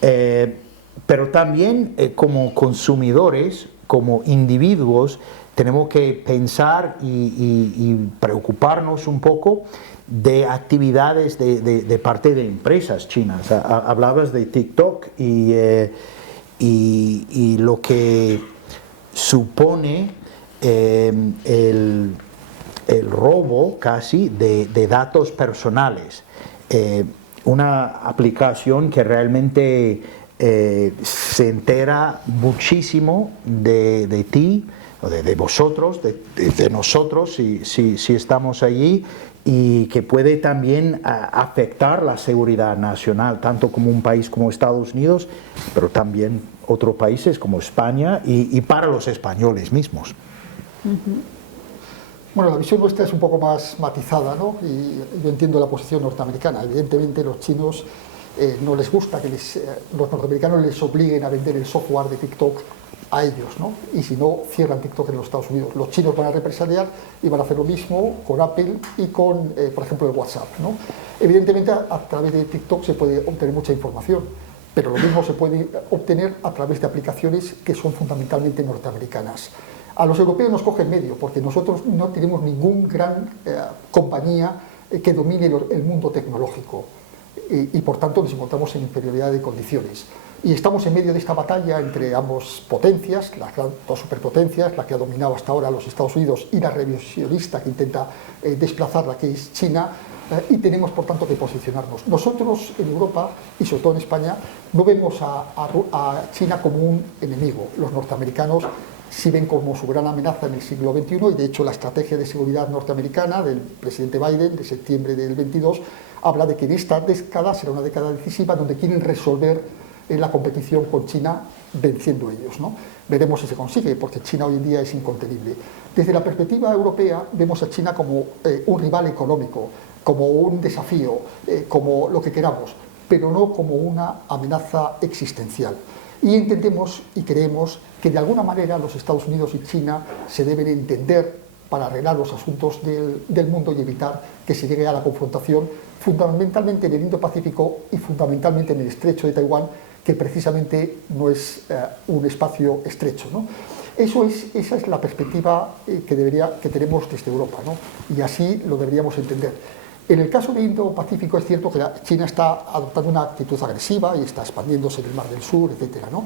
Pero también como consumidores, como individuos, tenemos que pensar y preocuparnos un poco de actividades de parte de empresas chinas. Hablabas de TikTok y lo que supone el robo casi de datos personales. Una aplicación que realmente se entera muchísimo de ti, o de vosotros, de nosotros, si estamos allí, y que puede también afectar la seguridad nacional, tanto como un país como Estados Unidos, pero también otros países como España y para los españoles mismos. Bueno, la visión nuestra es un poco más matizada, ¿no? Y yo entiendo la posición norteamericana. Evidentemente, los chinos no les gusta que los norteamericanos les obliguen a vender el software de TikTok a ellos, ¿no? Y si no, cierran TikTok en los Estados Unidos. Los chinos van a represaliar y van a hacer lo mismo con Apple y con, por ejemplo, el WhatsApp, ¿no? Evidentemente, a través de TikTok se puede obtener mucha información, pero lo mismo se puede obtener a través de aplicaciones que son fundamentalmente norteamericanas. A los europeos nos coge en medio, porque nosotros no tenemos ninguna gran compañía que domine el mundo tecnológico y por tanto nos encontramos en inferioridad de condiciones. Y estamos en medio de esta batalla entre ambas potencias, las dos superpotencias, la que ha dominado hasta ahora los Estados Unidos y la revisionista que intenta desplazarla, que es China, y tenemos por tanto que posicionarnos. Nosotros en Europa y sobre todo en España no vemos a China como un enemigo. Los norteamericanos sí ven como su gran amenaza en el siglo XXI, y de hecho la estrategia de seguridad norteamericana del presidente Biden de septiembre del 22 habla de que en esta década será una década decisiva donde quieren resolver la competición con China venciendo ellos, ¿no? Veremos si se consigue, porque China hoy en día es incontenible. Desde la perspectiva europea vemos a China como un rival económico, como un desafío, como lo que queramos, pero no como una amenaza existencial. Y entendemos y creemos que de alguna manera los Estados Unidos y China se deben entender para arreglar los asuntos del mundo y evitar que se llegue a la confrontación, fundamentalmente en el Indo-Pacífico y fundamentalmente en el estrecho de Taiwán, que precisamente no es un espacio estrecho, ¿no? Esa es la perspectiva que tenemos desde Europa, ¿no? Y así lo deberíamos entender. En el caso de Indo-Pacífico es cierto que China está adoptando una actitud agresiva y está expandiéndose en el Mar del Sur, etcétera, ¿no?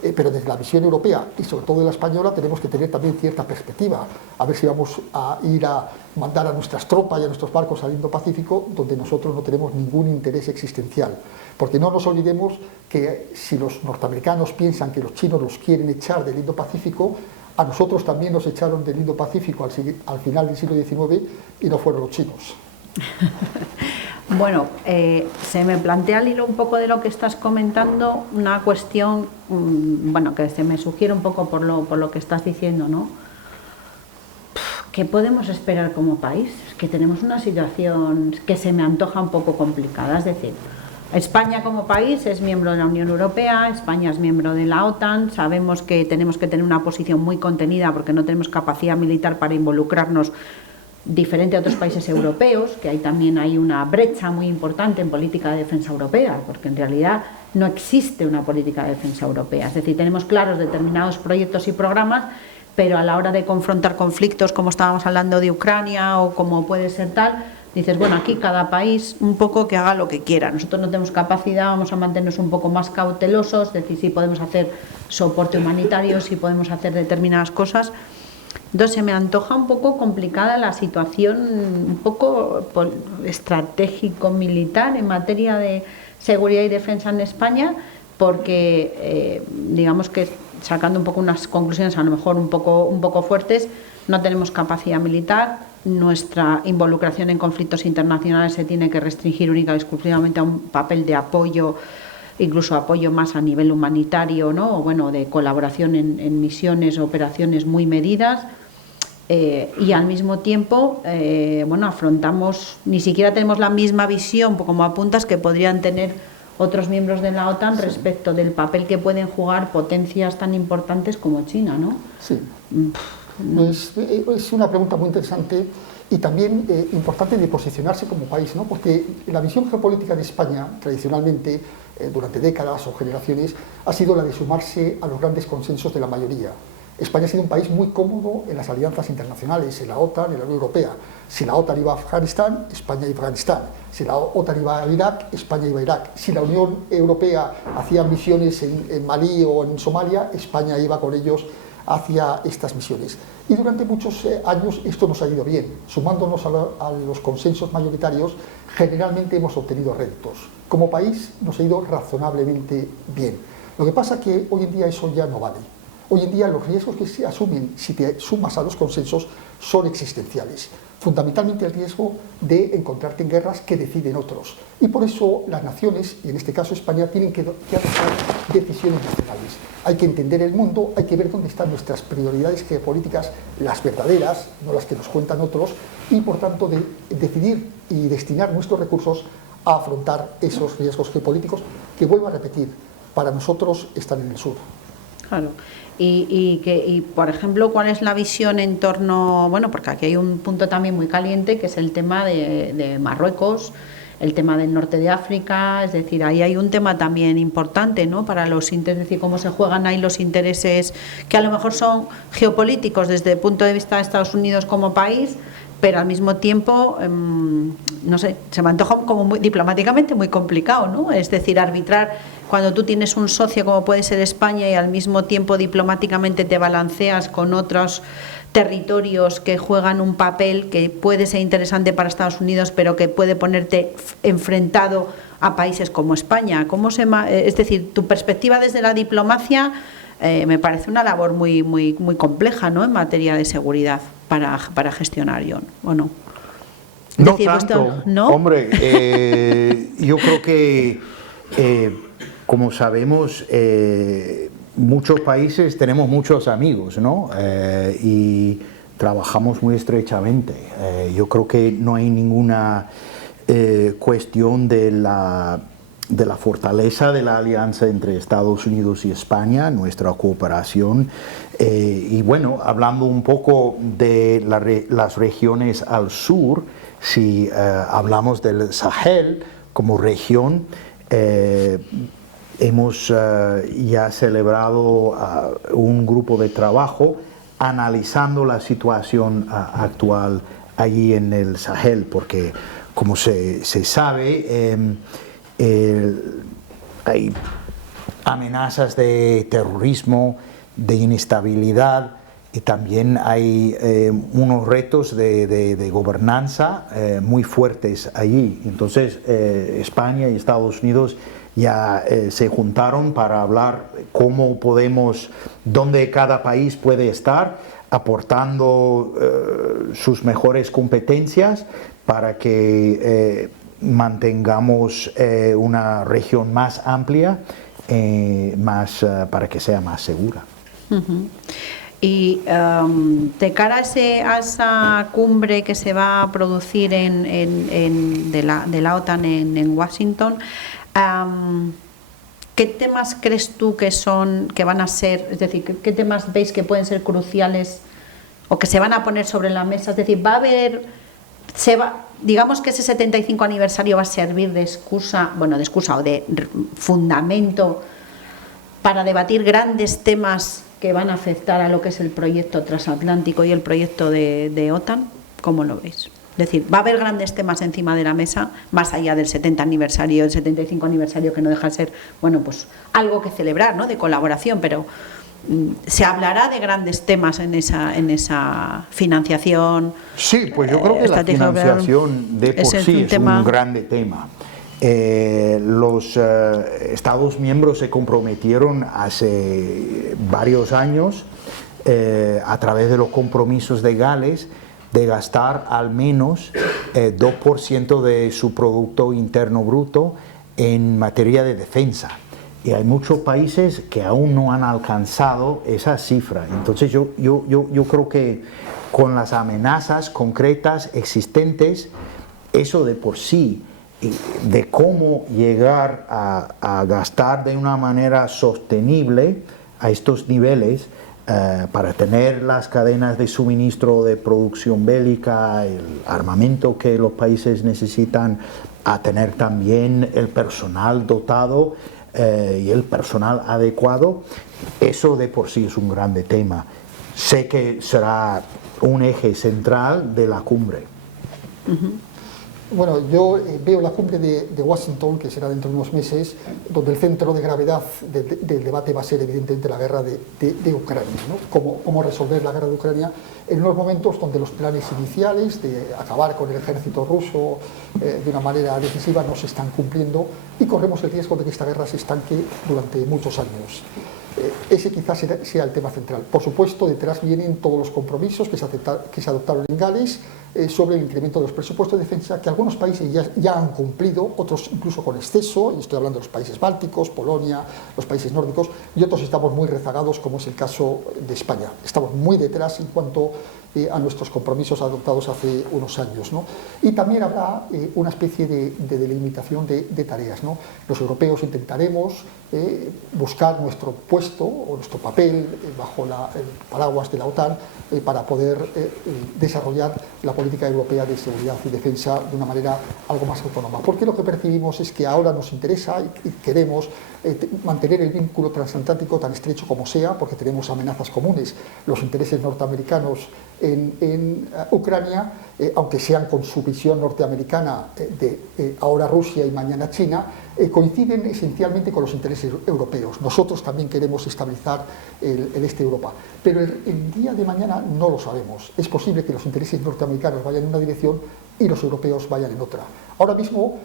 Pero desde la visión europea y sobre todo de la española tenemos que tener también cierta perspectiva, a ver si vamos a ir a mandar a nuestras tropas y a nuestros barcos al Indo-Pacífico, donde nosotros no tenemos ningún interés existencial. Porque no nos olvidemos que si los norteamericanos piensan que los chinos los quieren echar del Indo-Pacífico, a nosotros también nos echaron del Indo-Pacífico al final del siglo XIX y no fueron los chinos. Bueno, se me plantea al hilo un poco de lo que estás comentando, una cuestión, bueno, que se me sugiere un poco por lo que estás diciendo, ¿no? ¿Qué podemos esperar como país? Es que tenemos una situación que se me antoja un poco complicada, es decir, España como país es miembro de la Unión Europea, España es miembro de la OTAN, sabemos que tenemos que tener una posición muy contenida porque no tenemos capacidad militar para involucrarnos diferente a otros países europeos, que también hay una brecha muy importante en política de defensa europea, porque en realidad no existe una política de defensa europea, es decir, tenemos claros determinados proyectos y programas, pero a la hora de confrontar conflictos como estábamos hablando de Ucrania o como puede ser tal, dices, bueno, aquí cada país un poco que haga lo que quiera, nosotros no tenemos capacidad, vamos a mantenernos un poco más cautelosos, es decir, si podemos hacer soporte humanitario, si podemos hacer determinadas cosas. Entonces se me antoja un poco complicada la situación, un poco estratégico-militar en materia de seguridad y defensa en España, porque digamos que sacando un poco unas conclusiones a lo mejor un poco fuertes, no tenemos capacidad militar, nuestra involucración en conflictos internacionales se tiene que restringir única y exclusivamente a un papel de apoyo, incluso apoyo más a nivel humanitario, ¿no? O bueno, de colaboración en misiones o operaciones muy medidas, y al mismo tiempo bueno, afrontamos, ni siquiera tenemos la misma visión, como apuntas, que podrían tener otros miembros de la OTAN respecto del papel que pueden jugar potencias tan importantes como China, ¿no? Sí. Es una pregunta muy interesante y también importante de posicionarse como país, ¿no? Porque la visión geopolítica de España, tradicionalmente, durante décadas o generaciones, ha sido la de sumarse a los grandes consensos de la mayoría. España ha sido un país muy cómodo en las alianzas internacionales, en la OTAN, en la Unión Europea. Si la OTAN iba a Afganistán, España iba a Afganistán. Si la OTAN iba a Irak, España iba a Irak. Si la Unión Europea hacía misiones en Malí o en Somalia, España iba con ellos hacia estas misiones. Y durante muchos años esto nos ha ido bien. Sumándonos a los consensos mayoritarios, generalmente hemos obtenido réditos. Como país nos ha ido razonablemente bien. Lo que pasa es que hoy en día eso ya no vale. Hoy en día los riesgos que se asumen si te sumas a los consensos son existenciales. Fundamentalmente el riesgo de encontrarte en guerras que deciden otros. Y por eso las naciones, y en este caso España, tienen que adoptar decisiones nacionales. Hay que entender el mundo, hay que ver dónde están nuestras prioridades geopolíticas, las verdaderas, no las que nos cuentan otros, y por tanto decidir y destinar nuestros recursos a afrontar esos riesgos geopolíticos que, vuelvo a repetir, para nosotros están en el sur. Claro. Y por ejemplo, ¿cuál es la visión en torno, bueno, porque aquí hay un punto también muy caliente, que es el tema de Marruecos, el tema del norte de África, es decir, ahí hay un tema también importante, ¿no?, para los intereses, es decir, cómo se juegan ahí los intereses que a lo mejor son geopolíticos desde el punto de vista de Estados Unidos como país, pero al mismo tiempo, no sé, se me antoja como muy, diplomáticamente muy complicado, ¿no? Es decir, arbitrar cuando tú tienes un socio como puede ser España y al mismo tiempo diplomáticamente te balanceas con otros territorios que juegan un papel que puede ser interesante para Estados Unidos, pero que puede ponerte enfrentado a países como España. Es decir, tu perspectiva desde la diplomacia me parece una labor muy compleja, ¿no?, en materia de seguridad para gestionar, ¿o no? No decir, tanto, ¿no? Hombre, yo creo que, como sabemos, muchos países tenemos muchos amigos, ¿no? Y trabajamos muy estrechamente. Yo creo que no hay ninguna cuestión de la fortaleza de la alianza entre Estados Unidos y España, nuestra cooperación. Y bueno, hablando un poco de las regiones al sur, si hablamos del Sahel como región, hemos ya celebrado un grupo de trabajo analizando la situación actual allí en el Sahel, porque como se sabe, hay amenazas de terrorismo, de inestabilidad, y también hay unos retos de gobernanza muy fuertes allí. Entonces España y Estados Unidos ya se juntaron para hablar cómo podemos, dónde cada país puede estar, aportando sus mejores competencias para que mantengamos una región más amplia, para que sea más segura. Y de cara a esa cumbre que se va a producir de la OTAN en Washington, ¿qué temas crees tú que van a ser, es decir, qué temas veis que pueden ser cruciales o que se van a poner sobre la mesa? Es decir, digamos que ese 75 aniversario va a servir de excusa o de fundamento para debatir grandes temas que van a afectar a lo que es el proyecto transatlántico y el proyecto de OTAN. ¿Cómo lo veis? Es decir, va a haber grandes temas encima de la mesa, más allá del 70 aniversario, el 75 aniversario, que no deja de ser, pues algo que celebrar, ¿no?, de colaboración, pero se hablará de grandes temas en esa financiación. Sí, pues yo creo que la financiación de por sí es un grande tema. Los Estados miembros se comprometieron hace varios años, a través de los compromisos de Gales, de gastar al menos 2% de su Producto Interno Bruto en materia de defensa. Y hay muchos países que aún no han alcanzado esa cifra. Entonces yo creo que con las amenazas concretas existentes, eso de por sí, de cómo llegar a gastar de una manera sostenible a estos niveles, para tener las cadenas de suministro de producción bélica, el armamento que los países necesitan, a tener también el personal dotado y el personal adecuado, eso de por sí es un grande tema. Sé que será un eje central de la cumbre. Bueno, yo veo la cumbre de Washington, que será dentro de unos meses, donde el centro de gravedad del debate va a ser evidentemente la guerra de Ucrania, ¿no? Cómo resolver la guerra de Ucrania en unos momentos donde los planes iniciales de acabar con el ejército ruso de una manera decisiva no se están cumpliendo, y corremos el riesgo de que esta guerra se estanque durante muchos años. Ese quizás sea el tema central. Por supuesto, detrás vienen todos los compromisos que se adoptaron en Gales sobre el incremento de los presupuestos de defensa, que algunos países ya han cumplido, otros incluso con exceso, y estoy hablando de los países bálticos, Polonia, los países nórdicos, y otros estamos muy rezagados, como es el caso de España. Estamos muy detrás en cuanto a nuestros compromisos adoptados hace unos años, ¿no? Y también habrá una especie de delimitación de tareas, ¿no? Los europeos intentaremos buscar nuestro puesto o nuestro papel bajo el paraguas de la OTAN para poder desarrollar la política europea de seguridad y defensa de una manera algo más autónoma. Porque lo que percibimos es que ahora nos interesa y queremos mantener el vínculo transatlántico tan estrecho como sea, porque tenemos amenazas comunes. Los intereses norteamericanos en Ucrania, aunque sean con su visión norteamericana de ahora Rusia y mañana China, coinciden esencialmente con los intereses europeos. Nosotros también queremos estabilizar el este de Europa, pero el día de mañana no lo sabemos. Es posible que los intereses norteamericanos vayan en una dirección y los europeos vayan en otra. Ahora mismo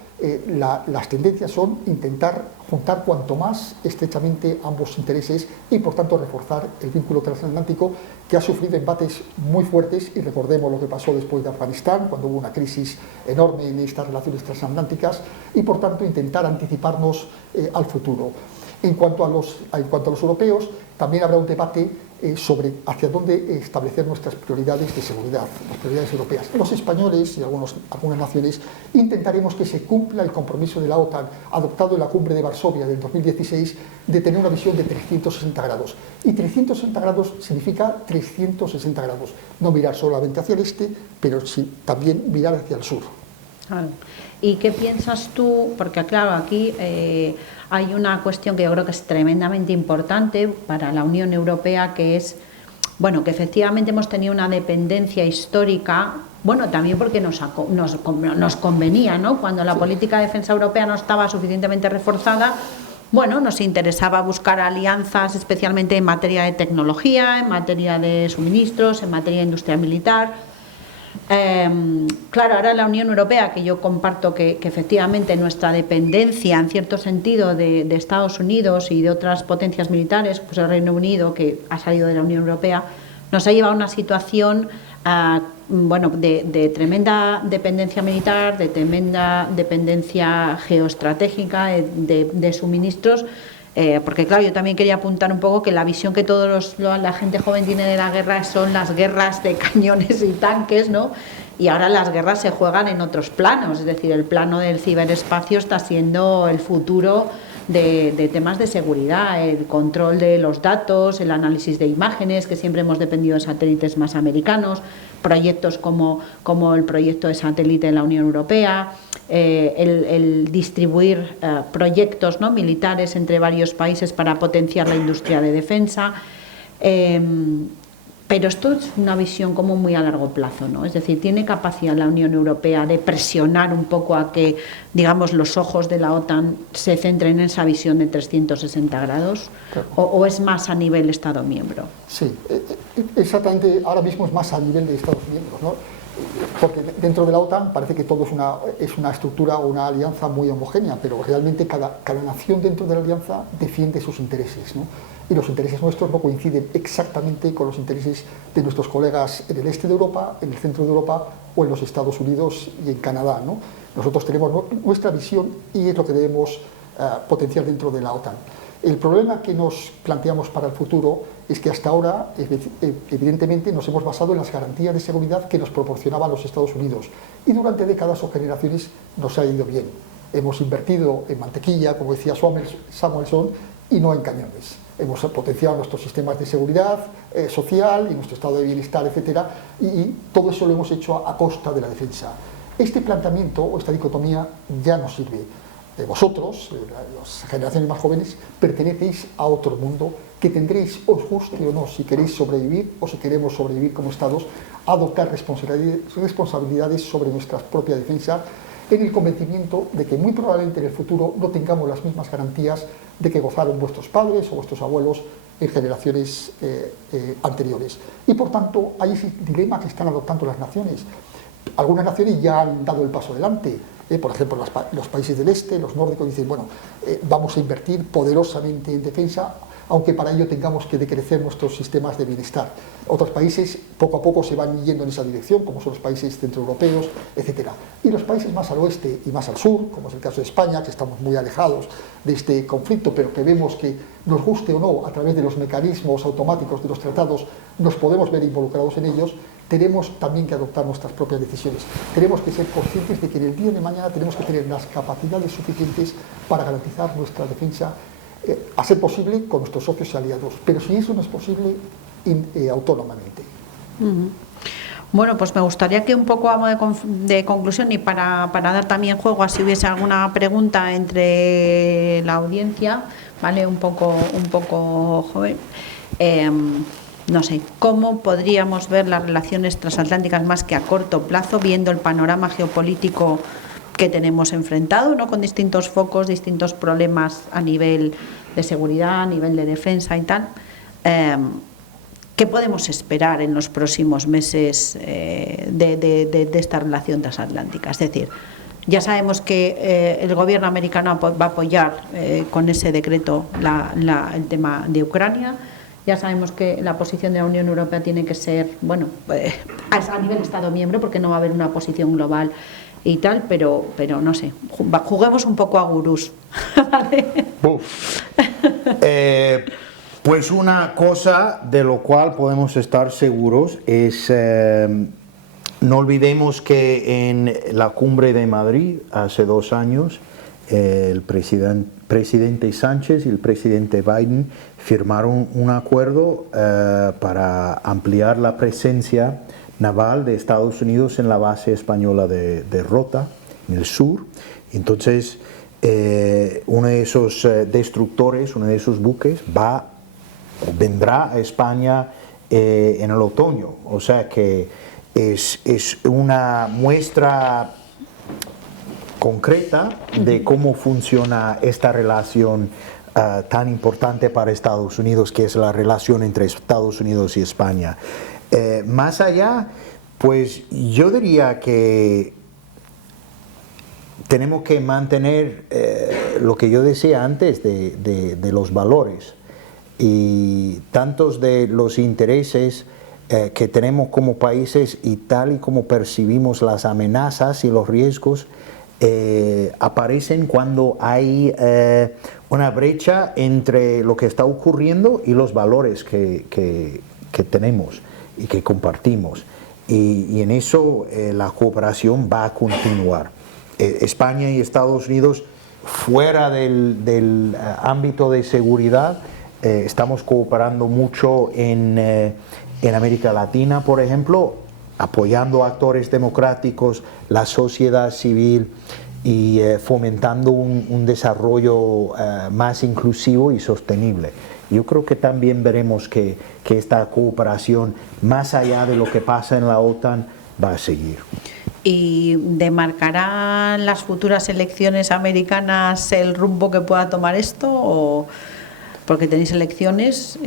las tendencias son intentar juntar cuanto más estrechamente ambos intereses y por tanto reforzar el vínculo transatlántico, que ha sufrido embates muy fuertes, y recordemos lo que pasó después de Afganistán, cuando hubo una crisis enorme en estas relaciones transatlánticas, y por tanto intentar anticiparnos al futuro. En cuanto a los europeos, también habrá un debate sobre hacia dónde establecer nuestras prioridades de seguridad, las prioridades europeas. Los españoles y algunas naciones intentaremos que se cumpla el compromiso de la OTAN adoptado en la cumbre de Varsovia del 2016 de tener una visión de 360 grados. Y 360 grados significa 360 grados. No mirar solamente hacia el este, pero sí también mirar hacia el sur. Claro. ¿Y qué piensas tú? Porque claro, aquí hay una cuestión que yo creo que es tremendamente importante para la Unión Europea, que es, bueno, que efectivamente hemos tenido una dependencia histórica bueno, también porque nos convenía, ¿no? Cuando la política de defensa europea no estaba suficientemente reforzada, bueno, nos interesaba buscar alianzas especialmente en materia de tecnología, en materia de suministros, en materia de industria militar. Claro, ahora la Unión Europea, que yo comparto que efectivamente nuestra dependencia en cierto sentido de Estados Unidos y de otras potencias militares, pues el Reino Unido, que ha salido de la Unión Europea, nos ha llevado a una situación bueno, de tremenda dependencia militar, de tremenda dependencia geoestratégica, de suministros, porque claro, yo también quería apuntar un poco que la visión que la gente joven tiene de la guerra son las guerras de cañones y tanques, ¿no? Y ahora las guerras se juegan en otros planos, es decir, el plano del ciberespacio está siendo el futuro de temas de seguridad, el control de los datos, el análisis de imágenes, que siempre hemos dependido de satélites más americanos, proyectos como el proyecto de satélite en la Unión Europea, el distribuir proyectos, ¿no?, militares entre varios países para potenciar la industria de defensa. Pero esto es una visión como muy a largo plazo, ¿no? Es decir, ¿tiene capacidad la Unión Europea de presionar un poco a que, digamos, los ojos de la OTAN se centren en esa visión de 360 grados? Claro. ¿O es más a nivel Estado miembro? Sí, exactamente, ahora mismo es más a nivel de Estados miembros, ¿no? Porque dentro de la OTAN parece que todo es una estructura o una alianza muy homogénea, pero realmente cada nación dentro de la alianza defiende sus intereses, ¿no? Y los intereses nuestros no coinciden exactamente con los intereses de nuestros colegas en el este de Europa, en el centro de Europa o en los Estados Unidos y en Canadá, ¿no? Nosotros tenemos nuestra visión y es lo que debemos potenciar dentro de la OTAN. El problema que nos planteamos para el futuro es que hasta ahora, evidentemente, nos hemos basado en las garantías de seguridad que nos proporcionaban los Estados Unidos y durante décadas o generaciones nos ha ido bien. Hemos invertido en mantequilla, como decía Samuelson, y no en cañones. Hemos potenciado nuestros sistemas de seguridad social y nuestro estado de bienestar, etcétera, y todo eso lo hemos hecho a costa de la defensa. Este planteamiento o esta dicotomía ya no sirve. Vosotros, las generaciones más jóvenes, pertenecéis a otro mundo que tendréis, os guste o no, si queréis sobrevivir o si queremos sobrevivir como Estados, a adoptar responsabilidades sobre nuestra propia defensa, en el convencimiento de que muy probablemente en el futuro no tengamos las mismas garantías de que gozaron vuestros padres o vuestros abuelos en generaciones anteriores. Y por tanto hay ese dilema que están adoptando las naciones. Algunas naciones ya han dado el paso adelante. Por ejemplo, los países del este, los nórdicos, dicen, bueno, vamos a invertir poderosamente en defensa, aunque para ello tengamos que decrecer nuestros sistemas de bienestar. Otros países poco a poco se van yendo en esa dirección, como son los países centroeuropeos, etc. Y los países más al oeste y más al sur, como es el caso de España, que estamos muy alejados de este conflicto, pero que vemos que, nos guste o no, a través de los mecanismos automáticos de los tratados, nos podemos ver involucrados en ellos, tenemos también que adoptar nuestras propias decisiones. Tenemos que ser conscientes de que en el día de mañana tenemos que tener las capacidades suficientes para garantizar nuestra defensa, a ser posible con nuestros socios y aliados, pero si eso no es posible, autónomamente. Bueno, pues me gustaría que un poco de conclusión y para dar también juego a si hubiese alguna pregunta entre la audiencia, ¿vale? Un poco joven. No sé, ¿cómo podríamos ver las relaciones transatlánticas más que a corto plazo, viendo el panorama geopolítico que tenemos enfrentado, ¿no?, con distintos focos, distintos problemas a nivel de seguridad, a nivel de defensa y tal? ¿Qué podemos esperar en los próximos meses de esta relación transatlántica? Es decir, ya sabemos que el gobierno americano va a apoyar con ese decreto el tema de Ucrania. Ya sabemos que la posición de la Unión Europea tiene que ser, bueno, a nivel Estado miembro, porque no va a haber una posición global y tal, pero no sé, juguemos un poco a gurús. ¿Vale? Pues una cosa de lo cual podemos estar seguros es, no olvidemos que en la cumbre de Madrid, hace 2 años, el presidente Sánchez y el presidente Biden firmaron un acuerdo para ampliar la presencia naval de Estados Unidos en la base española de Rota, en el sur. Entonces, uno de esos destructores, uno de esos buques, vendrá a España en el otoño. O sea que es una muestra concreta de cómo funciona esta relación tan importante para Estados Unidos, que es la relación entre Estados Unidos y España. Más allá, pues yo diría que tenemos que mantener lo que yo decía antes de los valores y tantos de los intereses que tenemos como países, y tal y como percibimos las amenazas y los riesgos aparecen cuando hay una brecha entre lo que está ocurriendo y los valores que tenemos y que compartimos, y en eso la cooperación va a continuar. España y Estados Unidos, fuera del ámbito de seguridad, estamos cooperando mucho en América Latina, por ejemplo, apoyando a actores democráticos, la sociedad civil, y fomentando un desarrollo más inclusivo y sostenible. Yo creo que también veremos que esta cooperación, más allá de lo que pasa en la OTAN, va a seguir. ¿Y demarcarán las futuras elecciones americanas el rumbo que pueda tomar esto? ¿O porque tenéis elecciones,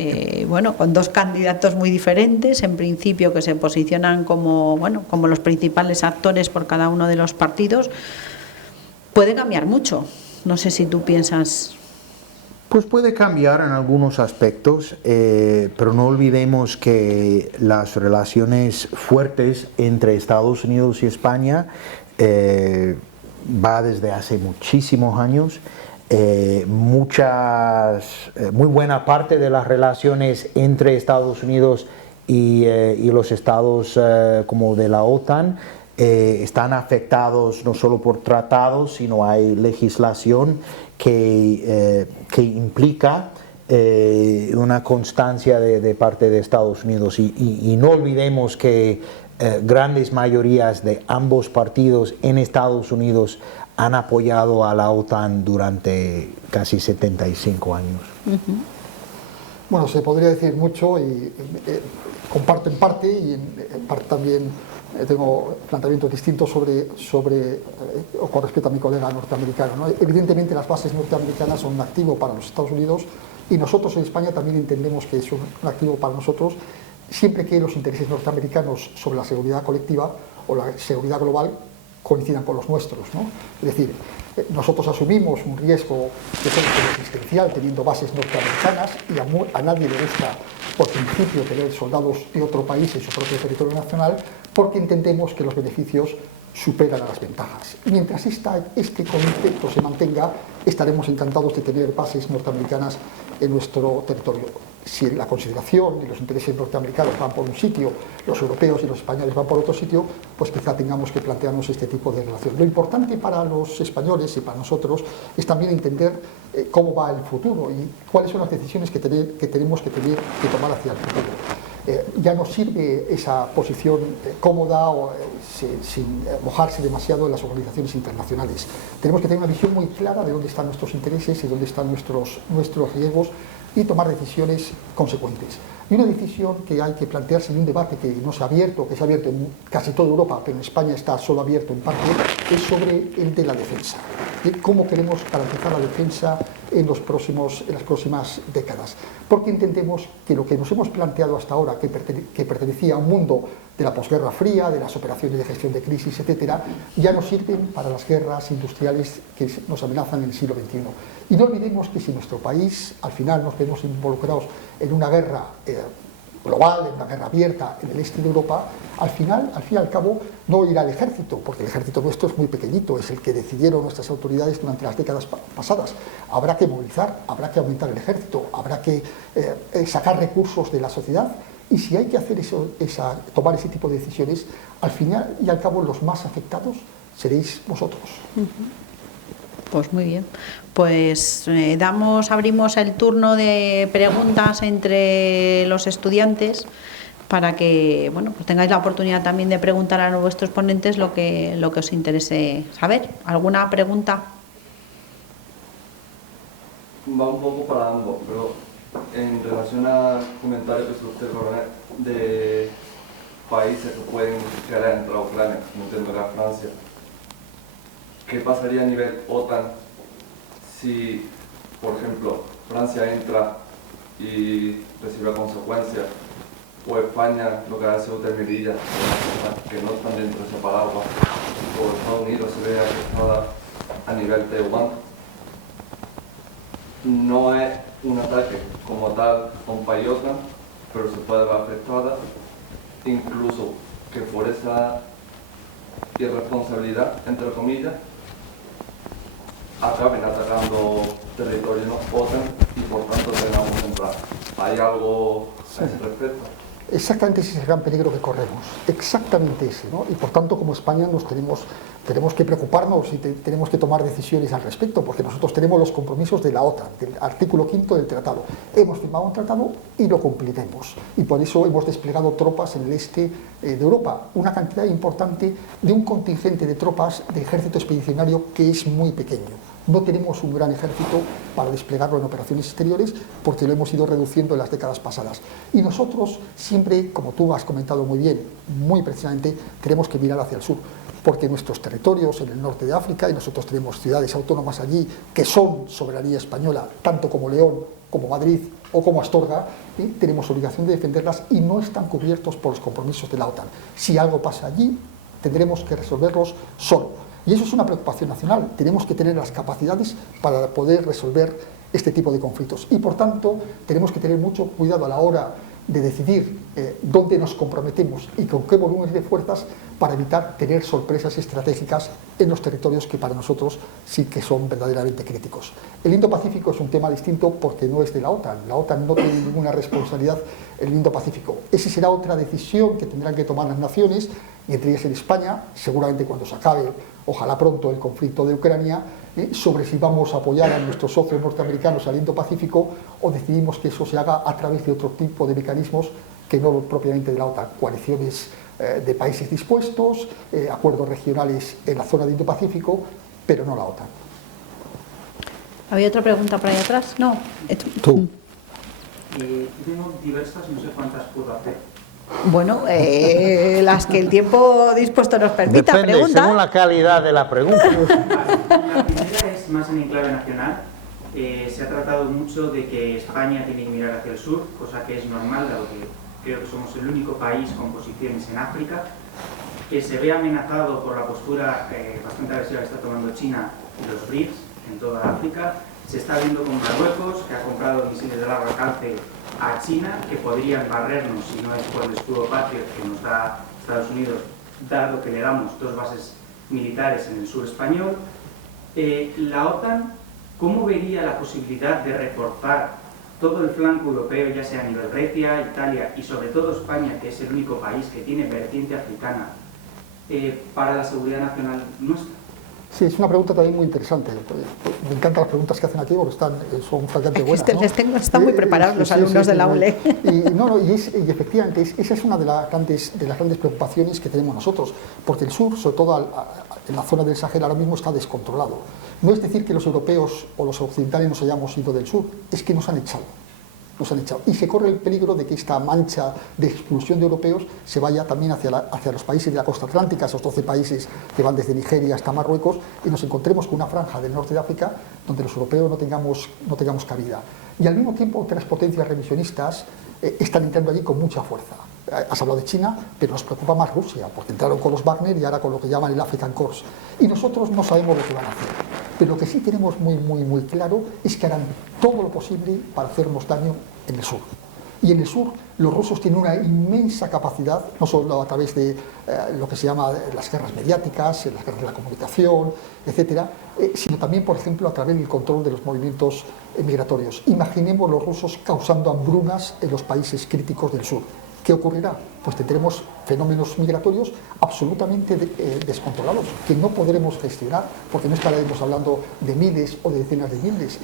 con dos candidatos muy diferentes, en principio, que se posicionan como los principales actores por cada uno de los partidos? Puede cambiar mucho. No sé si tú piensas. Pues puede cambiar en algunos aspectos, pero no olvidemos que las relaciones fuertes entre Estados Unidos y España va desde hace muchísimos años. Muy buena parte de las relaciones entre Estados Unidos y los estados como de la OTAN están afectados no solo por tratados, sino hay legislación que implica una constancia de parte de Estados Unidos, y no olvidemos que grandes mayorías de ambos partidos en Estados Unidos han apoyado a la OTAN durante casi 75 años. Bueno, se podría decir mucho y comparto en parte, y en parte también tengo planteamientos distintos o con respecto a mi colega norteamericano, ¿no? Evidentemente las bases norteamericanas son un activo para los Estados Unidos, y nosotros en España también entendemos que es un activo para nosotros, siempre que los intereses norteamericanos sobre la seguridad colectiva o la seguridad global coincidan con los nuestros, ¿no? Es decir, nosotros asumimos un riesgo que es existencial teniendo bases norteamericanas, y a nadie le gusta por principio tener soldados de otro país en su propio territorio nacional, porque entendemos que los beneficios superan a las ventajas. Mientras este concepto se mantenga, estaremos encantados de tener bases norteamericanas en nuestro territorio. Si la consideración y los intereses norteamericanos van por un sitio, los europeos y los españoles van por otro sitio, pues quizá tengamos que plantearnos este tipo de relación. Lo importante para los españoles y para nosotros es también entender cómo va el futuro y cuáles son las decisiones que tenemos que tomar hacia el futuro. Ya no sirve esa posición cómoda o sin mojarse demasiado en las organizaciones internacionales. Tenemos que tener una visión muy clara de dónde están nuestros intereses y dónde están nuestros riesgos, y tomar decisiones consecuentes. Y una decisión que hay que plantearse en un debate que no se ha abierto, que se ha abierto en casi toda Europa, pero en España está solo abierto en parte, es sobre el de la defensa. ¿Cómo queremos garantizar la defensa en las próximas décadas? Porque entendemos que lo que nos hemos planteado hasta ahora, que pertenecía a un mundo de la posguerra fría, de las operaciones de gestión de crisis, etcétera, ya no sirven para las guerras industriales que nos amenazan en el siglo XXI. Y no olvidemos que si nuestro país al final nos vemos involucrados en una guerra global, en una guerra abierta en el este de Europa, al fin y al cabo no irá el ejército, porque el ejército nuestro es muy pequeñito, es el que decidieron nuestras autoridades durante las décadas pasadas. Habrá que movilizar, habrá que aumentar el ejército, habrá que sacar recursos de la sociedad, y si hay que hacer tomar ese tipo de decisiones, al final y al cabo los más afectados seréis vosotros. Pues muy bien. Pues abrimos el turno de preguntas entre los estudiantes para que pues tengáis la oportunidad también de preguntar a vuestros ponentes lo que os interese saber. ¿Alguna pregunta? Va un poco para ambos, pero en relación al comentario que usted de países que pueden querer entrar a Ucrania, no tendrá Francia. ¿Qué pasaría a nivel OTAN si, por ejemplo, Francia entra y recibe consecuencias, o España, lo que hace Ceuta y Melilla, que no están dentro de ese paraguas, o Estados Unidos se ve afectada a nivel Taiwán? No es un ataque como tal a un país OTAN, pero se puede ver afectada, incluso que por esa irresponsabilidad, entre comillas, acaben atacando territorio OTAN y por tanto tengamos que entrar. ¿Hay algo a ese respecto? Exactamente ese es el gran peligro que corremos, exactamente ese, ¿no? Y por tanto, como España nos tenemos que preocuparnos y tenemos que tomar decisiones al respecto, porque nosotros tenemos los compromisos de la OTAN, del artículo 5 del tratado. Hemos firmado un tratado y lo cumpliremos, y por eso hemos desplegado tropas en el este de Europa, una cantidad importante de un contingente de tropas de ejército expedicionario que es muy pequeño. No tenemos un gran ejército para desplegarlo en operaciones exteriores porque lo hemos ido reduciendo en las décadas pasadas. Y nosotros siempre, como tú has comentado muy bien, muy precisamente, tenemos que mirar hacia el sur, porque nuestros territorios en el norte de África, y nosotros tenemos ciudades autónomas allí que son soberanía española, tanto como León, como Madrid o como Astorga, tenemos obligación de defenderlas y no están cubiertos por los compromisos de la OTAN. Si algo pasa allí, tendremos que resolverlos solo. Y eso es una preocupación nacional. Tenemos que tener las capacidades para poder resolver este tipo de conflictos. Y por tanto, tenemos que tener mucho cuidado a la hora de decidir dónde nos comprometemos y con qué volúmenes de fuerzas para evitar tener sorpresas estratégicas en los territorios que para nosotros sí que son verdaderamente críticos. El Indo-Pacífico es un tema distinto porque no es de la OTAN. La OTAN no tiene ninguna responsabilidad en el Indo-Pacífico. Esa será otra decisión que tendrán que tomar las naciones, y entre ellas en España, seguramente cuando se acabe, ojalá pronto, el conflicto de Ucrania, sobre si vamos a apoyar a nuestros socios norteamericanos al Indo-Pacífico o decidimos que eso se haga a través de otro tipo de mecanismos que no propiamente de la OTAN, coaliciones de países dispuestos, acuerdos regionales en la zona del Indo-Pacífico, pero no la OTAN. ¿Había otra pregunta por ahí atrás? No. Tú. Tengo diversas, no sé cuántas puedo hacer. Bueno, las que el tiempo dispuesto nos permita. Depende, Pregunta. según la calidad de la pregunta. La primera es más en enclave nacional. Se ha tratado mucho de que España tiene que mirar hacia el sur, cosa que es normal, dado que creo que somos el único país con posiciones en África, que se ve amenazado por la postura bastante agresiva que está tomando China y los BRICS en toda África. Se está viendo con Marruecos, que ha comprado misiles de largo alcance a China, que podrían barrernos si no es por el escudo patrio que nos da Estados Unidos, dado que le damos 2 bases militares en el sur español. La OTAN, ¿cómo vería la posibilidad de reforzar todo el flanco europeo, ya sea a nivel Grecia, Italia y sobre todo España, que es el único país que tiene vertiente africana, para la seguridad nacional nuestra? Sí, es una pregunta también muy interesante. Me encantan las preguntas que hacen aquí porque son francamente buenas, ¿no? Están muy preparados los alumnos de la ULE. Y efectivamente, esa es una de las grandes preocupaciones que tenemos nosotros, porque el sur, sobre todo en la zona del Sahel, ahora mismo está descontrolado. No es decir que los europeos o los occidentales nos hayamos ido del sur, es que nos han echado. Y se corre el peligro de que esta mancha de expulsión de europeos se vaya también hacia los países de la costa atlántica, esos 12 países que van desde Nigeria hasta Marruecos, y nos encontremos con una franja del norte de África donde los europeos no tengamos cabida. Y al mismo tiempo otras potencias revisionistas están entrando allí con mucha fuerza. Has hablado de China, pero nos preocupa más Rusia, porque entraron con los Wagner y ahora con lo que llaman el African Corps. Y nosotros no sabemos lo que van a hacer. Pero lo que sí tenemos muy claro es que harán todo lo posible para hacernos daño en el sur. Y en el sur los rusos tienen una inmensa capacidad, no solo a través de lo que se llama las guerras mediáticas, las guerras de la comunicación, etcétera, sino también, por ejemplo, a través del control de los movimientos migratorios. Imaginemos los rusos causando hambrunas en los países críticos del sur. ¿Qué ocurrirá? Pues tendremos fenómenos migratorios absolutamente descontrolados, que no podremos gestionar, porque no estaremos hablando de miles o de decenas de miles,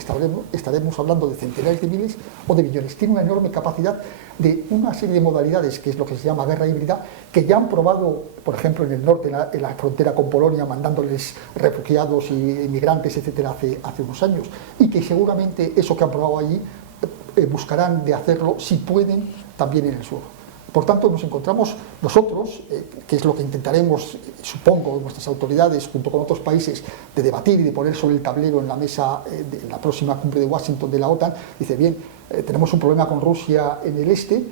estaremos hablando de centenares de miles o de millones. Tiene una enorme capacidad de una serie de modalidades, que es lo que se llama guerra híbrida, que ya han probado, por ejemplo, en el norte, en la frontera con Polonia, mandándoles refugiados y inmigrantes, etcétera, hace unos años, y que seguramente eso que han probado allí buscarán de hacerlo, si pueden, también en el sur. Por tanto, nos encontramos nosotros, que es lo que intentaremos, supongo, nuestras autoridades, junto con otros países, de debatir y de poner sobre el tablero en la mesa de la próxima cumbre de Washington de la OTAN. Dice, bien, tenemos un problema con Rusia en el este,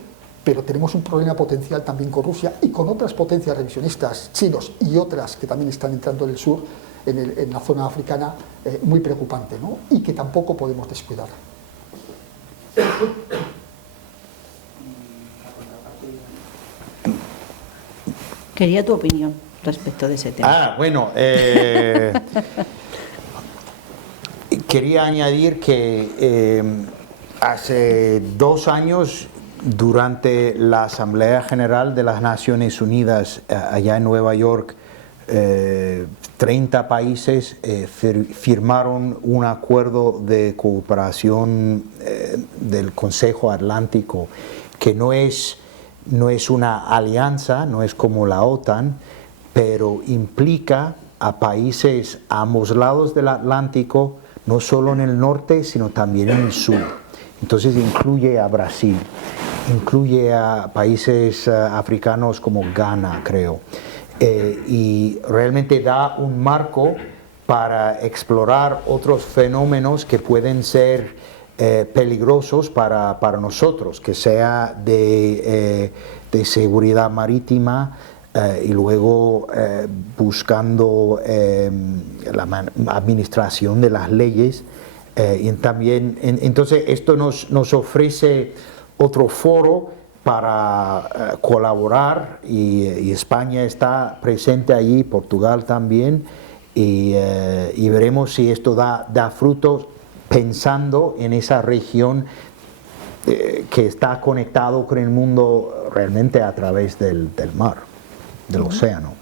pero tenemos un problema potencial también con Rusia y con otras potencias revisionistas, chinos y otras que también están entrando en el sur, en la zona africana, muy preocupante, ¿no? Y que tampoco podemos descuidar. Quería tu opinión respecto de ese tema. Bueno, quería añadir que hace 2 años, durante la Asamblea General de las Naciones Unidas allá en Nueva York, 30 países firmaron un acuerdo de cooperación del Consejo Atlántico, que no es una alianza, no es como la OTAN, pero implica a países a ambos lados del Atlántico, no solo en el norte, sino también en el sur. Entonces incluye a Brasil, incluye a países africanos como Ghana, creo. Y realmente da un marco para explorar otros fenómenos que pueden ser peligrosos para nosotros, que sea de seguridad marítima y luego buscando la administración de las leyes. Y también, entonces esto nos ofrece otro foro para colaborar y España está presente allí, Portugal también, y veremos si esto da frutos, pensando en esa región que está conectado con el mundo realmente a través del mar, del océano.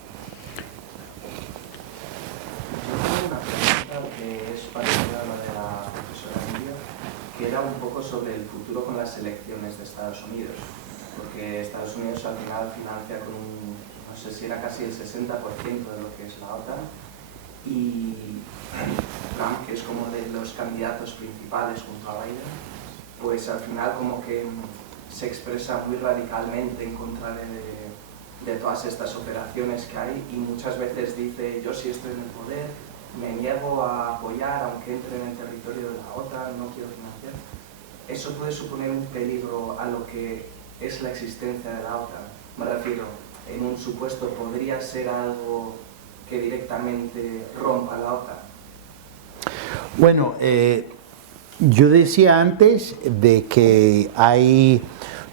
Era un poco sobre el futuro con las elecciones de Estados Unidos, porque Estados Unidos al final financia con no sé si era casi el 60% de lo que es la OTAN, y Trump, que es como de los candidatos principales junto a Biden, pues al final como que se expresa muy radicalmente en contra de todas estas operaciones que hay, y muchas veces dice, yo si estoy en el poder me niego a apoyar aunque entre en el territorio de la OTAN, no quiero financiar. ¿Eso puede suponer un peligro a lo que es la existencia de la OTAN? Me refiero, en un supuesto, ¿podría ser algo que directamente rompa la OTAN? Bueno, yo decía antes de que hay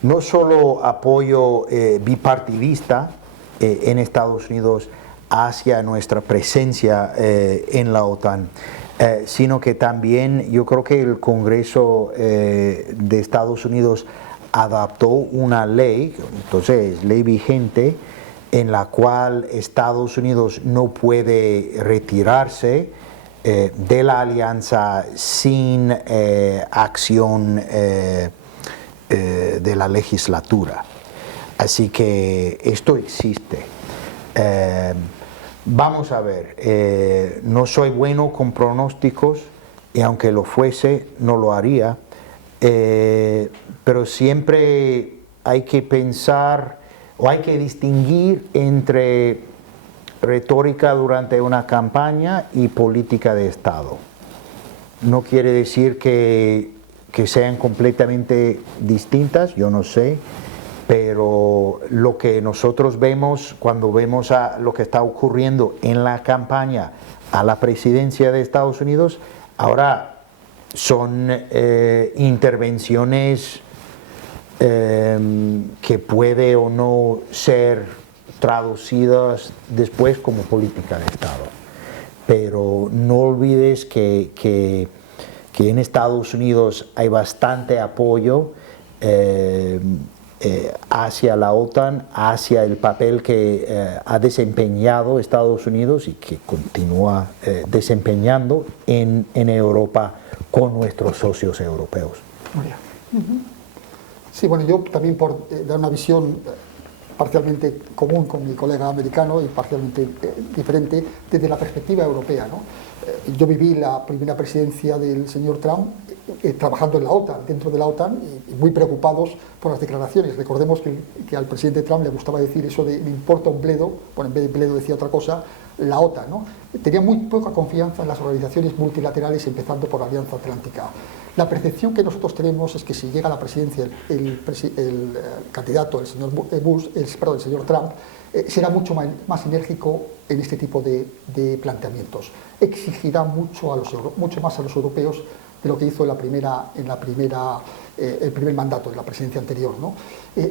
no solo apoyo bipartidista en Estados Unidos hacia nuestra presencia en la OTAN, sino que también yo creo que el Congreso de Estados Unidos adaptó una ley, entonces ley vigente, en la cual Estados Unidos no puede retirarse de la alianza sin acción de la legislatura. Así que esto existe. Vamos a ver, no soy bueno con pronósticos, y aunque lo fuese, no lo haría, pero siempre hay que pensar o hay que distinguir entre retórica durante una campaña y política de Estado. No quiere decir que sean completamente distintas, yo no sé, pero lo que nosotros vemos cuando vemos a lo que está ocurriendo en la campaña a la presidencia de Estados Unidos, ahora son intervenciones que puede o no ser traducidas después como política de Estado. Pero no olvides que en Estados Unidos hay bastante apoyo hacia la OTAN, hacia el papel que ha desempeñado Estados Unidos y que continúa desempeñando en Europa con nuestros socios europeos. Sí, bueno, yo también por dar una visión parcialmente común con mi colega americano y parcialmente diferente desde la perspectiva europea, ¿no? Yo viví la primera presidencia del señor Trump trabajando en la OTAN, dentro de la OTAN, y muy preocupados por las declaraciones. Recordemos que al presidente Trump le gustaba decir eso de me importa un bledo, bueno, en vez de bledo decía otra cosa, la OTAN, ¿no? Tenía muy poca confianza en las organizaciones multilaterales, empezando por la Alianza Atlántica. La percepción que nosotros tenemos es que si llega a la presidencia el candidato, el señor el señor Trump, será mucho más enérgico en este tipo de planteamientos. Exigirá mucho más a los europeos de lo que hizo el primer mandato de la presidencia anterior, ¿no?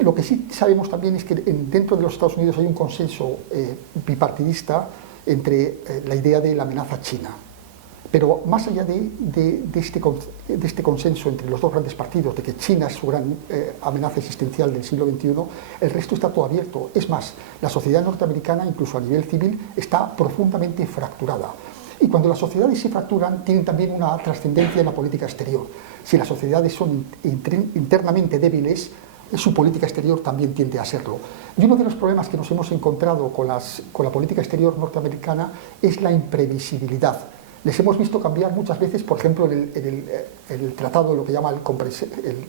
Lo que sí sabemos también es que dentro de los Estados Unidos hay un consenso bipartidista entre la idea de la amenaza china. Pero más allá de este consenso entre los dos grandes partidos, de que China es su gran amenaza existencial del siglo XXI, el resto está todo abierto. Es más, la sociedad norteamericana, incluso a nivel civil, está profundamente fracturada. Y cuando las sociedades se fracturan, tienen también una trascendencia en la política exterior. Si las sociedades son internamente débiles, su política exterior también tiende a serlo. Y uno de los problemas que nos hemos encontrado con la política exterior norteamericana es la imprevisibilidad. Les hemos visto cambiar muchas veces, por ejemplo, en el tratado, lo que llama el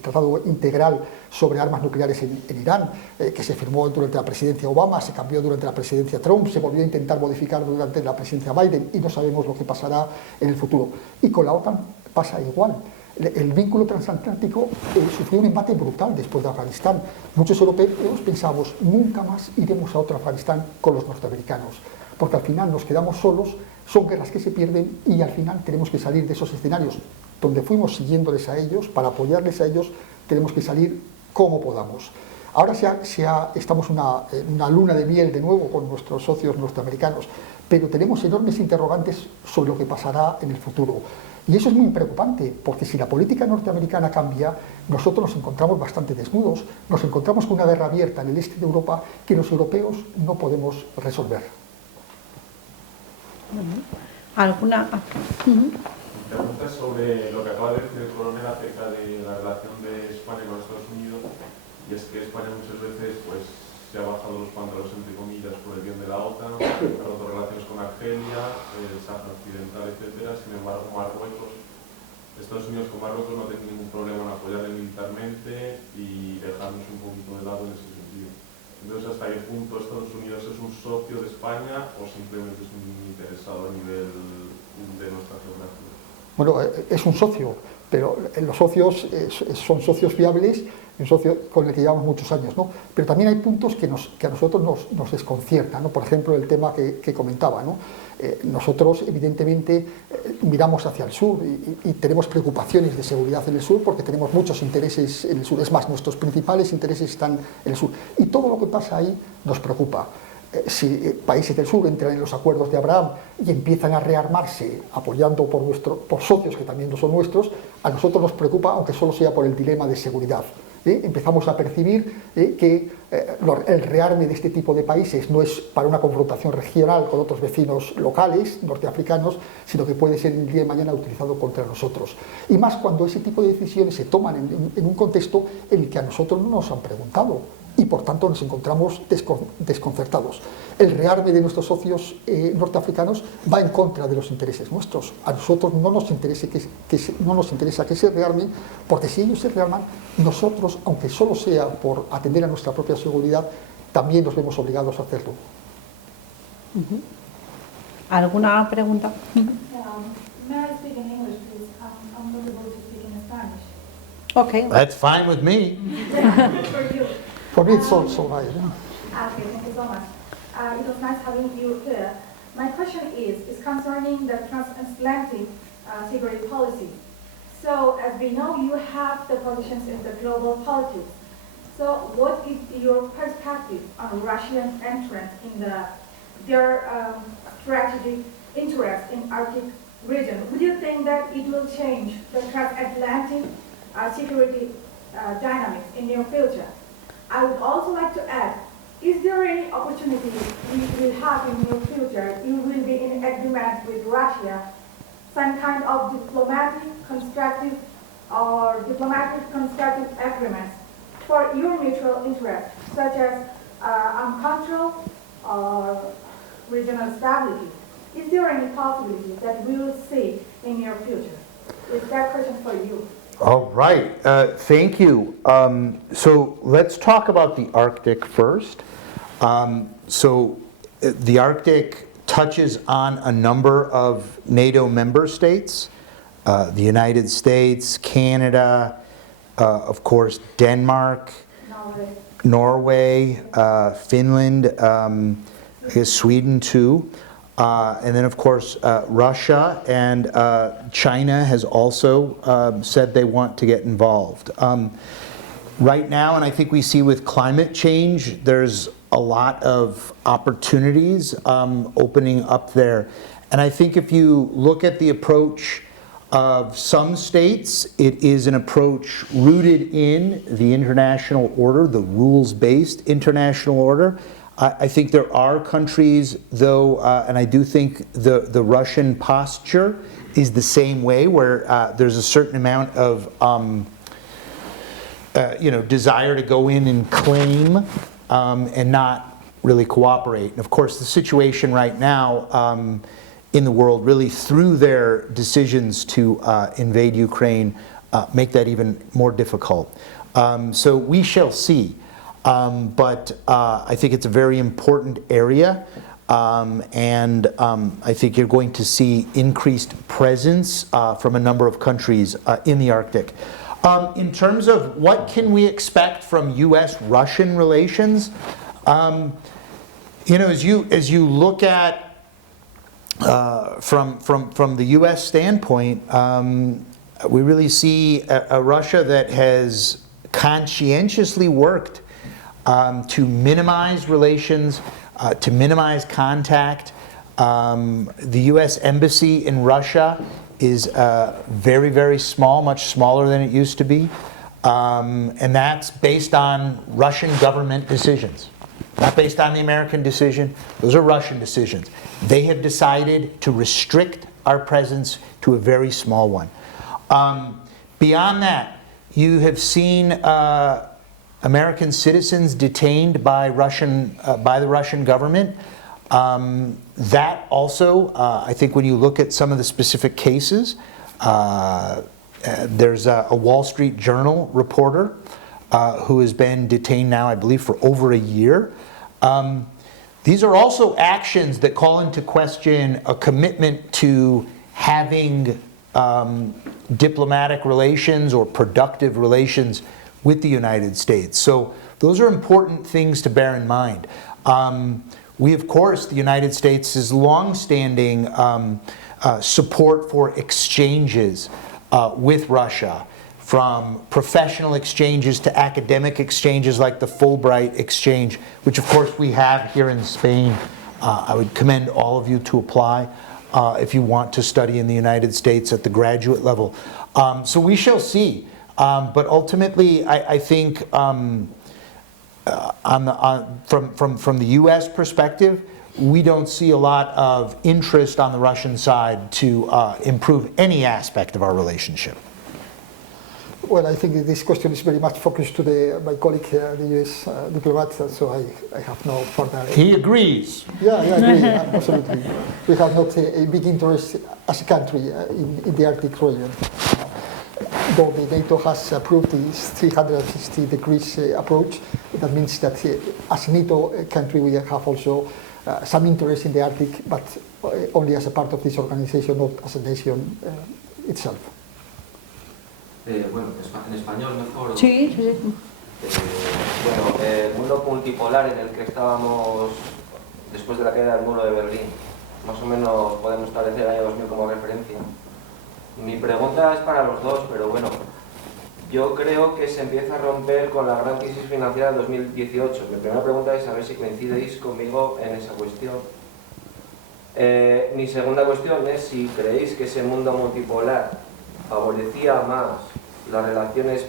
Tratado Integral sobre Armas Nucleares en Irán, que se firmó durante la presidencia Obama, se cambió durante la presidencia Trump, se volvió a intentar modificar durante la presidencia Biden y no sabemos lo que pasará en el futuro. Y con la OTAN pasa igual. El vínculo transatlántico sufrió un embate brutal después de Afganistán. Muchos europeos pensamos, nunca más iremos a otro Afganistán con los norteamericanos, porque al final nos quedamos solos, son guerras que se pierden y al final tenemos que salir de esos escenarios donde fuimos siguiéndoles a ellos, para apoyarles a ellos, tenemos que salir como podamos. Ahora estamos en una luna de miel de nuevo con nuestros socios norteamericanos, pero tenemos enormes interrogantes sobre lo que pasará en el futuro. Y eso es muy preocupante, porque si la política norteamericana cambia, nosotros nos encontramos bastante desnudos, nos encontramos con una guerra abierta en el este de Europa que los europeos no podemos resolver. ¿Alguna? Pregunta sobre lo que acaba de decir el coronel acerca de la relación de España con Estados Unidos, y es que España muchas veces pues, se ha bajado los pantalones entre comillas por el bien de la OTAN, ha roto relaciones con Argelia, el Sáhara Occidental, etcétera. Sin embargo, Estados Unidos con Marruecos no tienen ningún problema en apoyarle militarmente y dejarnos un poquito de lado en ese sentido. Entonces, ¿hasta qué punto Estados Unidos es un socio de España o simplemente es un interesado a nivel de nuestra geografía? Bueno, es un socio, pero los socios son socios viables, un socio con el que llevamos muchos años, ¿no? Pero también hay puntos que a nosotros nos desconciertan, ¿no? Por ejemplo, el tema que comentaba, ¿no? Nosotros, evidentemente, miramos hacia el sur y tenemos preocupaciones de seguridad en el sur porque tenemos muchos intereses en el sur. Es más, nuestros principales intereses están en el sur. Y todo lo que pasa ahí nos preocupa. Si países del sur entran en los acuerdos de Abraham y empiezan a rearmarse apoyando por socios que también no son nuestros, a nosotros nos preocupa, aunque solo sea por el dilema de seguridad. Empezamos a percibir que el rearme de este tipo de países no es para una confrontación regional con otros vecinos locales, norteafricanos, sino que puede ser el día de mañana utilizado contra nosotros. Y más cuando ese tipo de decisiones se toman en un contexto en el que a nosotros no nos han preguntado. Y por tanto nos encontramos desconcertados. El rearme de nuestros socios norteafricanos va en contra de los intereses nuestros. A nosotros no nos interesa que se rearmen, porque si ellos se rearman, nosotros, aunque solo sea por atender a nuestra propia seguridad, también nos vemos obligados a hacerlo. ¿Alguna pregunta? May I speak in English, please? I'm not able to speak in Spanish. Okay. That's fine with me. For you. For me it's also right. Okay, thank you so much. It was nice having you here. My question is concerning the transatlantic security policy. So, as we know, you have the positions in the global politics. So, what is your perspective on Russian entrance in their strategic interest in Arctic region? Would you think that it will change the transatlantic security dynamics in near future? I would also like to add, is there any opportunity we will have in near future, you will be in agreement with Russia, some kind of diplomatic constructive agreements for your mutual interests, such as arms control or regional stability? Is there any possibility that we will see in near future? Is that question for you? All right, thank you. So let's talk about the Arctic first. The Arctic touches on a number of NATO member states, the United States, Canada, of course Denmark, Norway, Finland, I guess Sweden too. And then of course Russia and China has also said they want to get involved. Right now, and I think we see with climate change, there's a lot of opportunities opening up there. And I think if you look at the approach of some states, it is an approach rooted in the international order, the rules-based international order. I think there are countries, though, and I do think the Russian posture is the same way, where there's a certain amount of desire to go in and claim and not really cooperate. And of course, the situation right now in the world, really through their decisions to invade Ukraine, make that even more difficult. So we shall see. But I think it's a very important area, and I think you're going to see increased presence from a number of countries in the Arctic. In terms of what can we expect from U.S.-Russian relations, as you look at from the U.S. standpoint, we really see a Russia that has conscientiously worked to minimize relations, to minimize contact. The U.S. Embassy in Russia is very, very small, much smaller than it used to be. And that's based on Russian government decisions, not based on the American decision. Those are Russian decisions. They have decided to restrict our presence to a very small one. Beyond that, you have seen American citizens detained by the Russian government. That also, I think when you look at some of the specific cases, there's a Wall Street Journal reporter who has been detained now, I believe, for over a year. These are also actions that call into question a commitment to having diplomatic relations or productive relations with the United States. So those are important things to bear in mind. We, of course, the United States is long-standing support for exchanges with Russia, from professional exchanges to academic exchanges like the Fulbright exchange, which of course we have here in Spain. I would commend all of you to apply if you want to study in the United States at the graduate level. So we shall see. But ultimately, I think from the U.S. perspective, we don't see a lot of interest on the Russian side to improve any aspect of our relationship. Well, I think this question is very much focused to my colleague, the U.S. diplomat, so I have no further... He agrees. Yeah, I agree, absolutely. We have not a big interest as a country in the Arctic region. Though the NATO has approved this 360 degrees approach, that means that as a NATO country we have also some interest in the Arctic, but only as a part of this organization, not as a nation itself. Bueno, en español mejor. Sí, sí, sí. Bueno, el mundo multipolar en el que estábamos después de la caída del muro de Berlín, más o menos podemos establecer el año 2000 como referencia. Mi pregunta es para los dos, pero bueno, yo creo que se empieza a romper con la gran crisis financiera del 2018. Mi primera pregunta es a ver si coincidéis conmigo en esa cuestión. Mi segunda cuestión es si creéis que ese mundo multipolar favorecía más las relaciones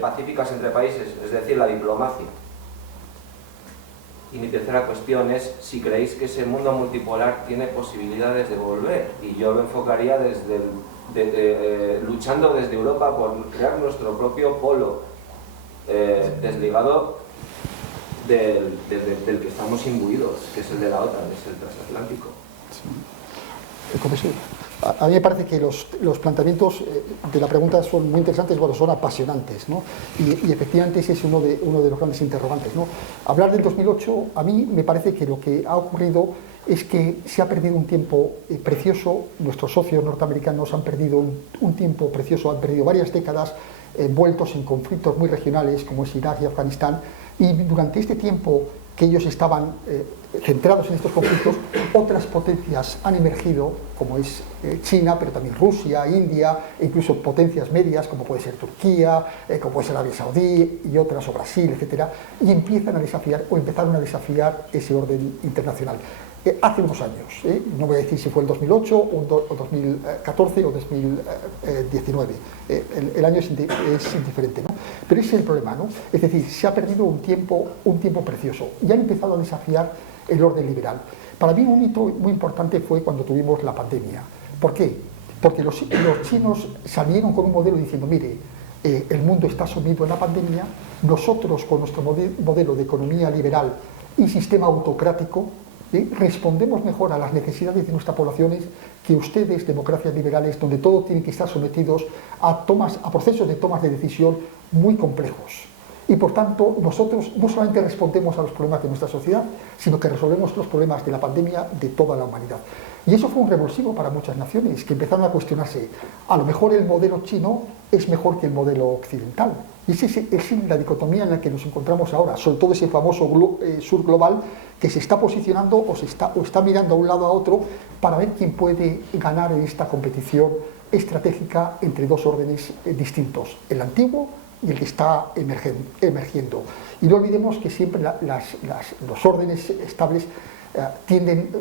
pacíficas entre países, es decir, la diplomacia. Y mi tercera cuestión es si creéis que ese mundo multipolar tiene posibilidades de volver. Y yo lo enfocaría luchando desde Europa por crear nuestro propio polo desligado del que estamos imbuidos, que es el de la OTAN, es el transatlántico. con eso. A mí me parece que los planteamientos de la pregunta son muy interesantes, bueno, son apasionantes, ¿no? Y efectivamente ese es uno de los grandes interrogantes, ¿no? Hablar del 2008, a mí me parece que lo que ha ocurrido es que se ha perdido un tiempo precioso, nuestros socios norteamericanos han perdido un tiempo precioso, han perdido varias décadas envueltos en conflictos muy regionales como es Irak y Afganistán, y durante este tiempo que ellos estaban centrados en estos conflictos, otras potencias han emergido, como es China, pero también Rusia, India, e incluso potencias medias, como puede ser Turquía, como puede ser Arabia Saudí y otras, o Brasil, etcétera, y empiezan a desafiar, o empezaron a desafiar ese orden internacional. Hace unos años, no voy a decir si fue el 2008 o 2014 o 2019, el año es indiferente, ¿no? Pero ese es el problema, ¿no? Es decir, se ha perdido un tiempo precioso y han empezado a desafiar el orden liberal. Para mí un hito muy importante fue cuando tuvimos la pandemia. ¿Por qué? Porque los chinos salieron con un modelo diciendo, mire, el mundo está sumido en la pandemia, nosotros con nuestro modelo de economía liberal y sistema autocrático, respondemos mejor a las necesidades de nuestras poblaciones que ustedes, democracias liberales, donde todo tiene que estar sometidos a procesos de tomas de decisión muy complejos. Y por tanto, nosotros no solamente respondemos a los problemas de nuestra sociedad, sino que resolvemos los problemas de la pandemia de toda la humanidad. Y eso fue un revulsivo para muchas naciones que empezaron a cuestionarse, a lo mejor el modelo chino es mejor que el modelo occidental. Y esa es la dicotomía en la que nos encontramos ahora, sobre todo ese famoso sur global que se está posicionando o está mirando a un lado a otro para ver quién puede ganar en esta competición estratégica entre dos órdenes distintos, el antiguo y el que está emergiendo. Y no olvidemos que siempre los órdenes estables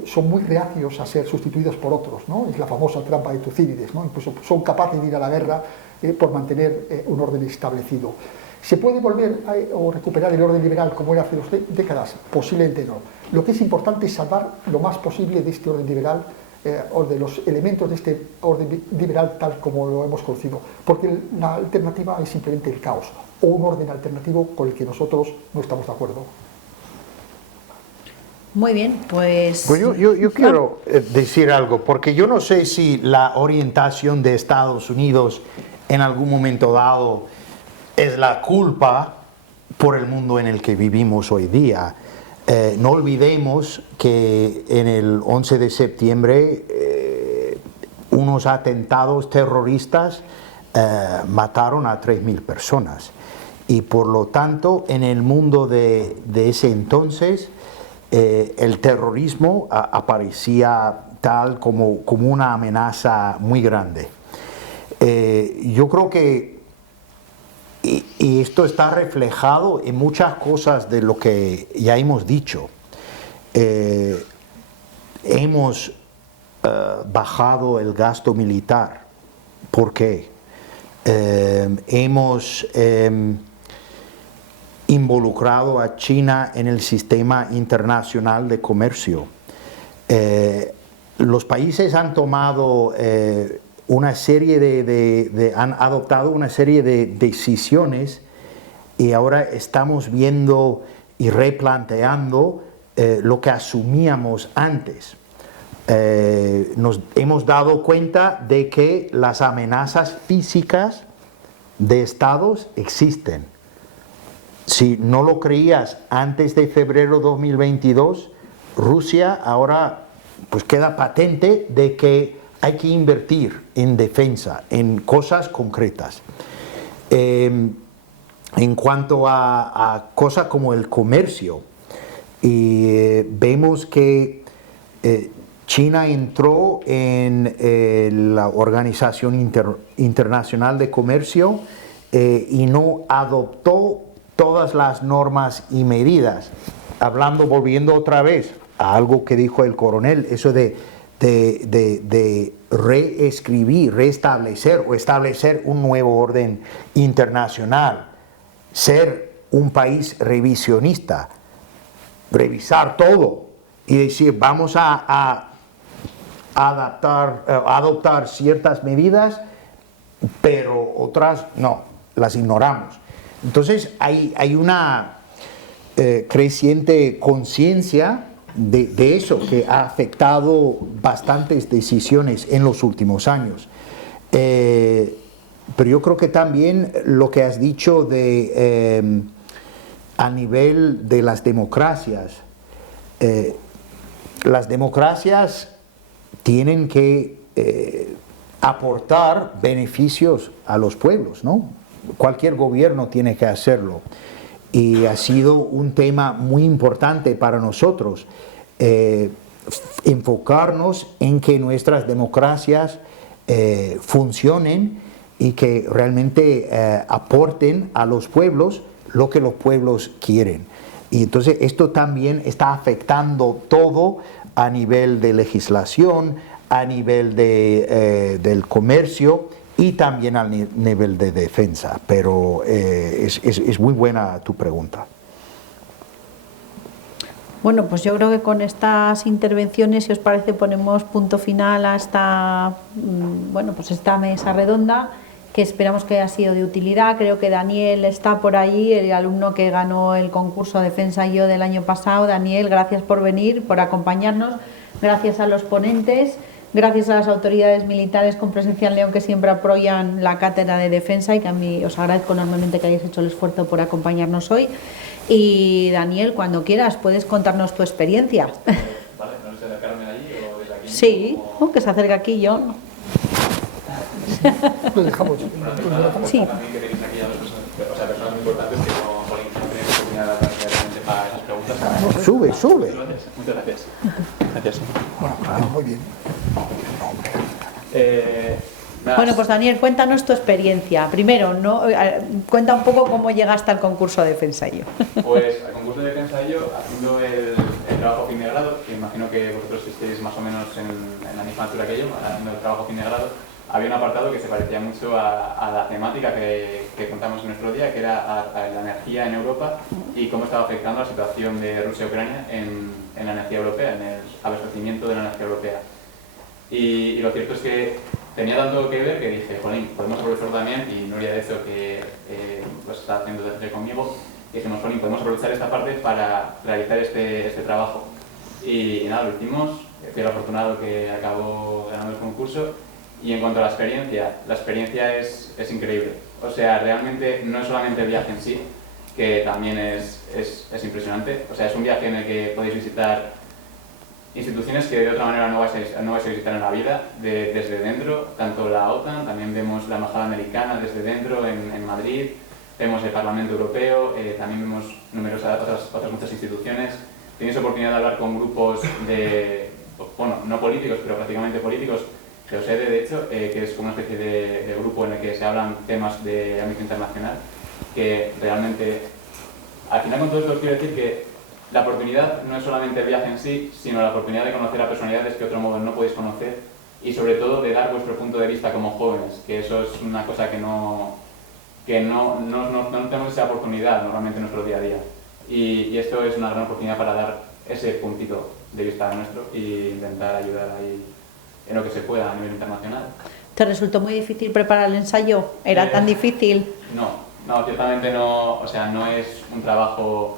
son muy reacios a ser sustituidos por otros, ¿no? Es la famosa trampa de Tucídides, ¿no? Incluso son capaces de ir a la guerra por mantener un orden establecido. ¿Se puede volver o recuperar el orden liberal como era hace 2 décadas? Posiblemente no. Lo que es importante es salvar lo más posible de este orden liberal o de los elementos de este orden liberal tal como lo hemos conocido, porque la alternativa es simplemente el caos o un orden alternativo con el que nosotros no estamos de acuerdo. Muy bien, pues yo quiero decir algo, porque yo no sé si la orientación de Estados Unidos en algún momento dado es la culpa por el mundo en el que vivimos hoy día. No olvidemos que en el 11 de septiembre unos atentados terroristas mataron a 3.000 personas y por lo tanto en el mundo de ese entonces el terrorismo aparecía tal como una amenaza muy grande. Yo creo que y esto está reflejado en muchas cosas de lo que ya hemos dicho. Hemos bajado el gasto militar. ¿Por qué? Hemos involucrado a China en el sistema internacional de comercio. Los países han tomado han adoptado una serie de decisiones y ahora estamos viendo y replanteando lo que asumíamos antes. Nos hemos dado cuenta de que las amenazas físicas de estados existen. Si no lo creías antes de febrero 2022, Rusia ahora pues queda patente de que hay que invertir en defensa, en cosas concretas. En cuanto a cosas como el comercio, vemos que China entró en la Organización Internacional de Comercio y no adoptó todas las normas y medidas. Volviendo otra vez a algo que dijo el coronel, eso de reescribir, restablecer o establecer un nuevo orden internacional, ser un país revisionista, revisar todo y decir vamos a adoptar ciertas medidas, pero otras no, las ignoramos. Entonces hay una creciente conciencia de eso que ha afectado bastantes decisiones en los últimos años. Pero yo creo que también lo que has dicho de a nivel de las democracias tienen que aportar beneficios a los pueblos, ¿no? Cualquier gobierno tiene que hacerlo. Y ha sido un tema muy importante para nosotros enfocarnos en que nuestras democracias funcionen y que realmente aporten a los pueblos lo que los pueblos quieren. Y entonces esto también está afectando todo a nivel de legislación, a nivel del comercio y también a nivel de defensa. Pero es muy buena tu pregunta. Bueno, pues yo creo que con estas intervenciones, si os parece, ponemos punto final a esta, pues esta mesa redonda, que esperamos que haya sido de utilidad. Creo que Daniel está por ahí, el alumno que ganó el concurso Defensa Yo del año pasado. Daniel, gracias por venir, por acompañarnos. Gracias a los ponentes, gracias a las autoridades militares con presencia en León que siempre apoyan la cátedra de defensa y que a mí os agradezco enormemente que hayáis hecho el esfuerzo por acompañarnos hoy. Y Daniel, cuando quieras, puedes contarnos tu experiencia. Vale, ¿no sé acercarme allí o desde aquí? Sí, que se acerque aquí yo. Lo dejamos. Sí. También que tenéis aquí a dos personas muy importantes que no Jolín, no tenéis oportunidad de hablar directamente para esas preguntas. Sube. Muchas gracias. Gracias. Bueno, claro, muy bien. Bueno, pues Daniel, cuéntanos tu experiencia. Primero, cuenta un poco cómo llegaste al concurso de Defensa Yo. Pues al concurso de Defensa Yo, haciendo el trabajo fin de grado, que imagino que vosotros estéis más o menos en la misma altura que yo, haciendo el trabajo fin de grado, había un apartado que se parecía mucho a la temática que contamos en nuestro día, que era a la energía en Europa y cómo estaba afectando la situación de Rusia y Ucrania en la energía europea, en el abastecimiento de la energía europea. Y lo cierto es que tenía tanto que ver que dije, jolín, podemos aprovechar también, y Nuria de hecho que pues está haciendo desde conmigo, dijimos, jolín, podemos aprovechar esta parte para realizar este trabajo. Y nada, lo hicimos, fui el afortunado que acabó ganando el concurso. Y en cuanto a la experiencia es increíble. O sea, realmente no es solamente el viaje en sí, que también es impresionante. O sea, es un viaje en el que podéis visitar instituciones que de otra manera no vais a visitar en la vida, desde dentro, tanto la OTAN, también vemos la Embajada Americana desde dentro en Madrid, vemos el Parlamento Europeo, también vemos numerosas otras muchas instituciones. Tenéis oportunidad de hablar con grupos no políticos, pero prácticamente políticos. Geosede, de hecho, que es como una especie de grupo en el que se hablan temas de ámbito internacional, que realmente, al final con todo esto os quiero decir que la oportunidad no es solamente el viaje en sí, sino la oportunidad de conocer a personalidades que de otro modo no podéis conocer y sobre todo de dar vuestro punto de vista como jóvenes, que eso es una cosa que no tenemos esa oportunidad normalmente en nuestro día a día. Y esto es una gran oportunidad para dar ese puntito de vista nuestro e intentar ayudar ahí en lo que se pueda a nivel internacional. ¿Te resultó muy difícil preparar el ensayo? ¿Era tan difícil? No, ciertamente no, o sea, no es un trabajo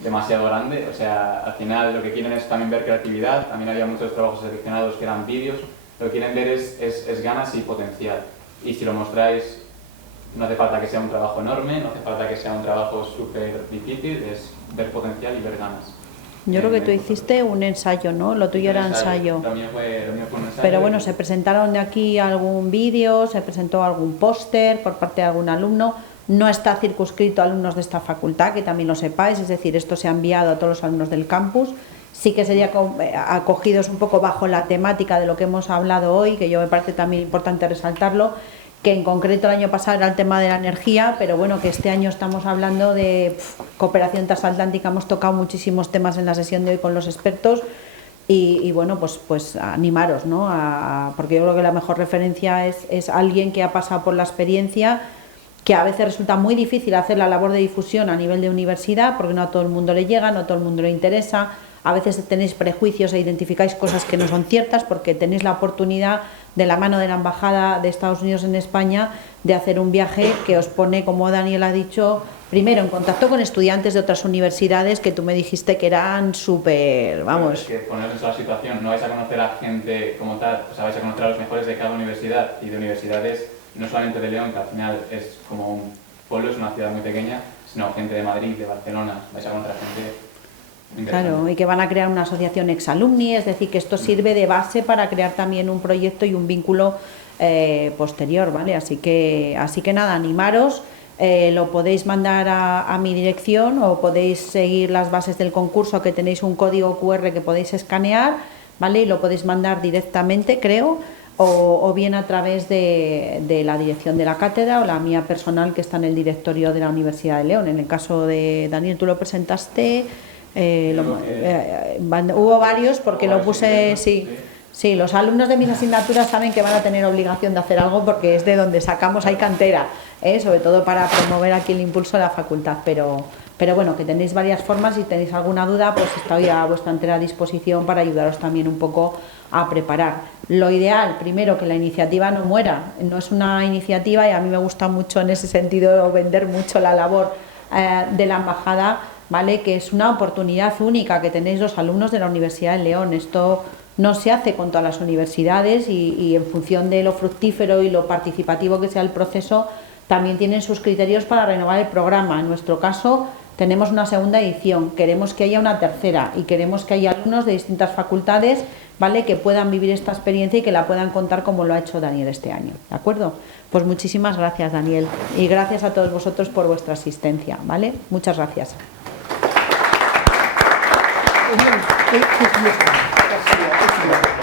demasiado grande, o sea, al final lo que quieren es también ver creatividad, también había muchos trabajos seleccionados que eran vídeos, lo que quieren ver es ganas y potencial, y si lo mostráis no hace falta que sea un trabajo enorme, no hace falta que sea un trabajo súper difícil, es ver potencial y ver ganas. Yo creo que tú hiciste un ensayo, ¿no? Lo tuyo era ensayo. Lo mío fue un ensayo. Pero bueno, se presentaron de aquí algún vídeo, se presentó algún póster por parte de algún alumno. No está circunscrito a alumnos de esta facultad, que también lo sepáis, es decir, esto se ha enviado a todos los alumnos del campus. Sí que sería acogidos un poco bajo la temática de lo que hemos hablado hoy, que yo me parece también importante resaltarlo, que en concreto el año pasado era el tema de la energía, pero bueno, que este año estamos hablando de cooperación transatlántica, hemos tocado muchísimos temas en la sesión de hoy con los expertos y bueno, pues animaros, ¿no? Porque yo creo que la mejor referencia es alguien que ha pasado por la experiencia, que a veces resulta muy difícil hacer la labor de difusión a nivel de universidad, porque no a todo el mundo le llega, no a todo el mundo le interesa. a veces tenéis prejuicios e identificáis cosas que no son ciertas, porque tenéis la oportunidad, de la mano de la Embajada de Estados Unidos en España, de hacer un viaje que os pone, como Daniel ha dicho, primero en contacto con estudiantes de otras universidades que tú me dijiste que eran súper, vamos... Es que poneros en esa situación, no vais a conocer a gente como tal, o sea, vais a conocer a los mejores de cada universidad, y de universidades no solamente de León, que al final es como un pueblo, es una ciudad muy pequeña, sino gente de Madrid, de Barcelona, vais a conocer a gente interesante. Claro, y que van a crear una asociación ex-alumni, es decir, que esto sirve de base para crear también un proyecto y un vínculo posterior, ¿vale? Así que nada, animaros. Lo podéis mandar a mi dirección o podéis seguir las bases del concurso, que tenéis un código QR que podéis escanear, ¿vale? Y lo podéis mandar directamente, creo, o bien a través de la dirección de la cátedra o la mía personal, que está en el directorio de la Universidad de León. En el caso de Daniel, tú lo presentaste, hubo varios porque lo puse, sí, los alumnos de mis asignaturas saben que van a tener obligación de hacer algo porque es de donde sacamos, hay cantera, sobre todo para promover aquí el impulso de la facultad, pero bueno, que tenéis varias formas. Si tenéis alguna duda, pues estoy a vuestra entera disposición para ayudaros también un poco a preparar. Lo ideal, primero, que la iniciativa no muera, no es una iniciativa, y a mí me gusta mucho en ese sentido vender mucho la labor de la embajada, ¿vale? Que es una oportunidad única que tenéis los alumnos de la Universidad de León. Esto no se hace con todas las universidades y en función de lo fructífero y lo participativo que sea el proceso, también tienen sus criterios para renovar el programa. En nuestro caso tenemos una segunda edición, queremos que haya una tercera y queremos que haya alumnos de distintas facultades, ¿vale?, que puedan vivir esta experiencia y que la puedan contar como lo ha hecho Daniel este año, ¿de acuerdo? Pues muchísimas gracias, Daniel, y gracias a todos vosotros por vuestra asistencia, ¿vale? Muchas gracias. Gracias.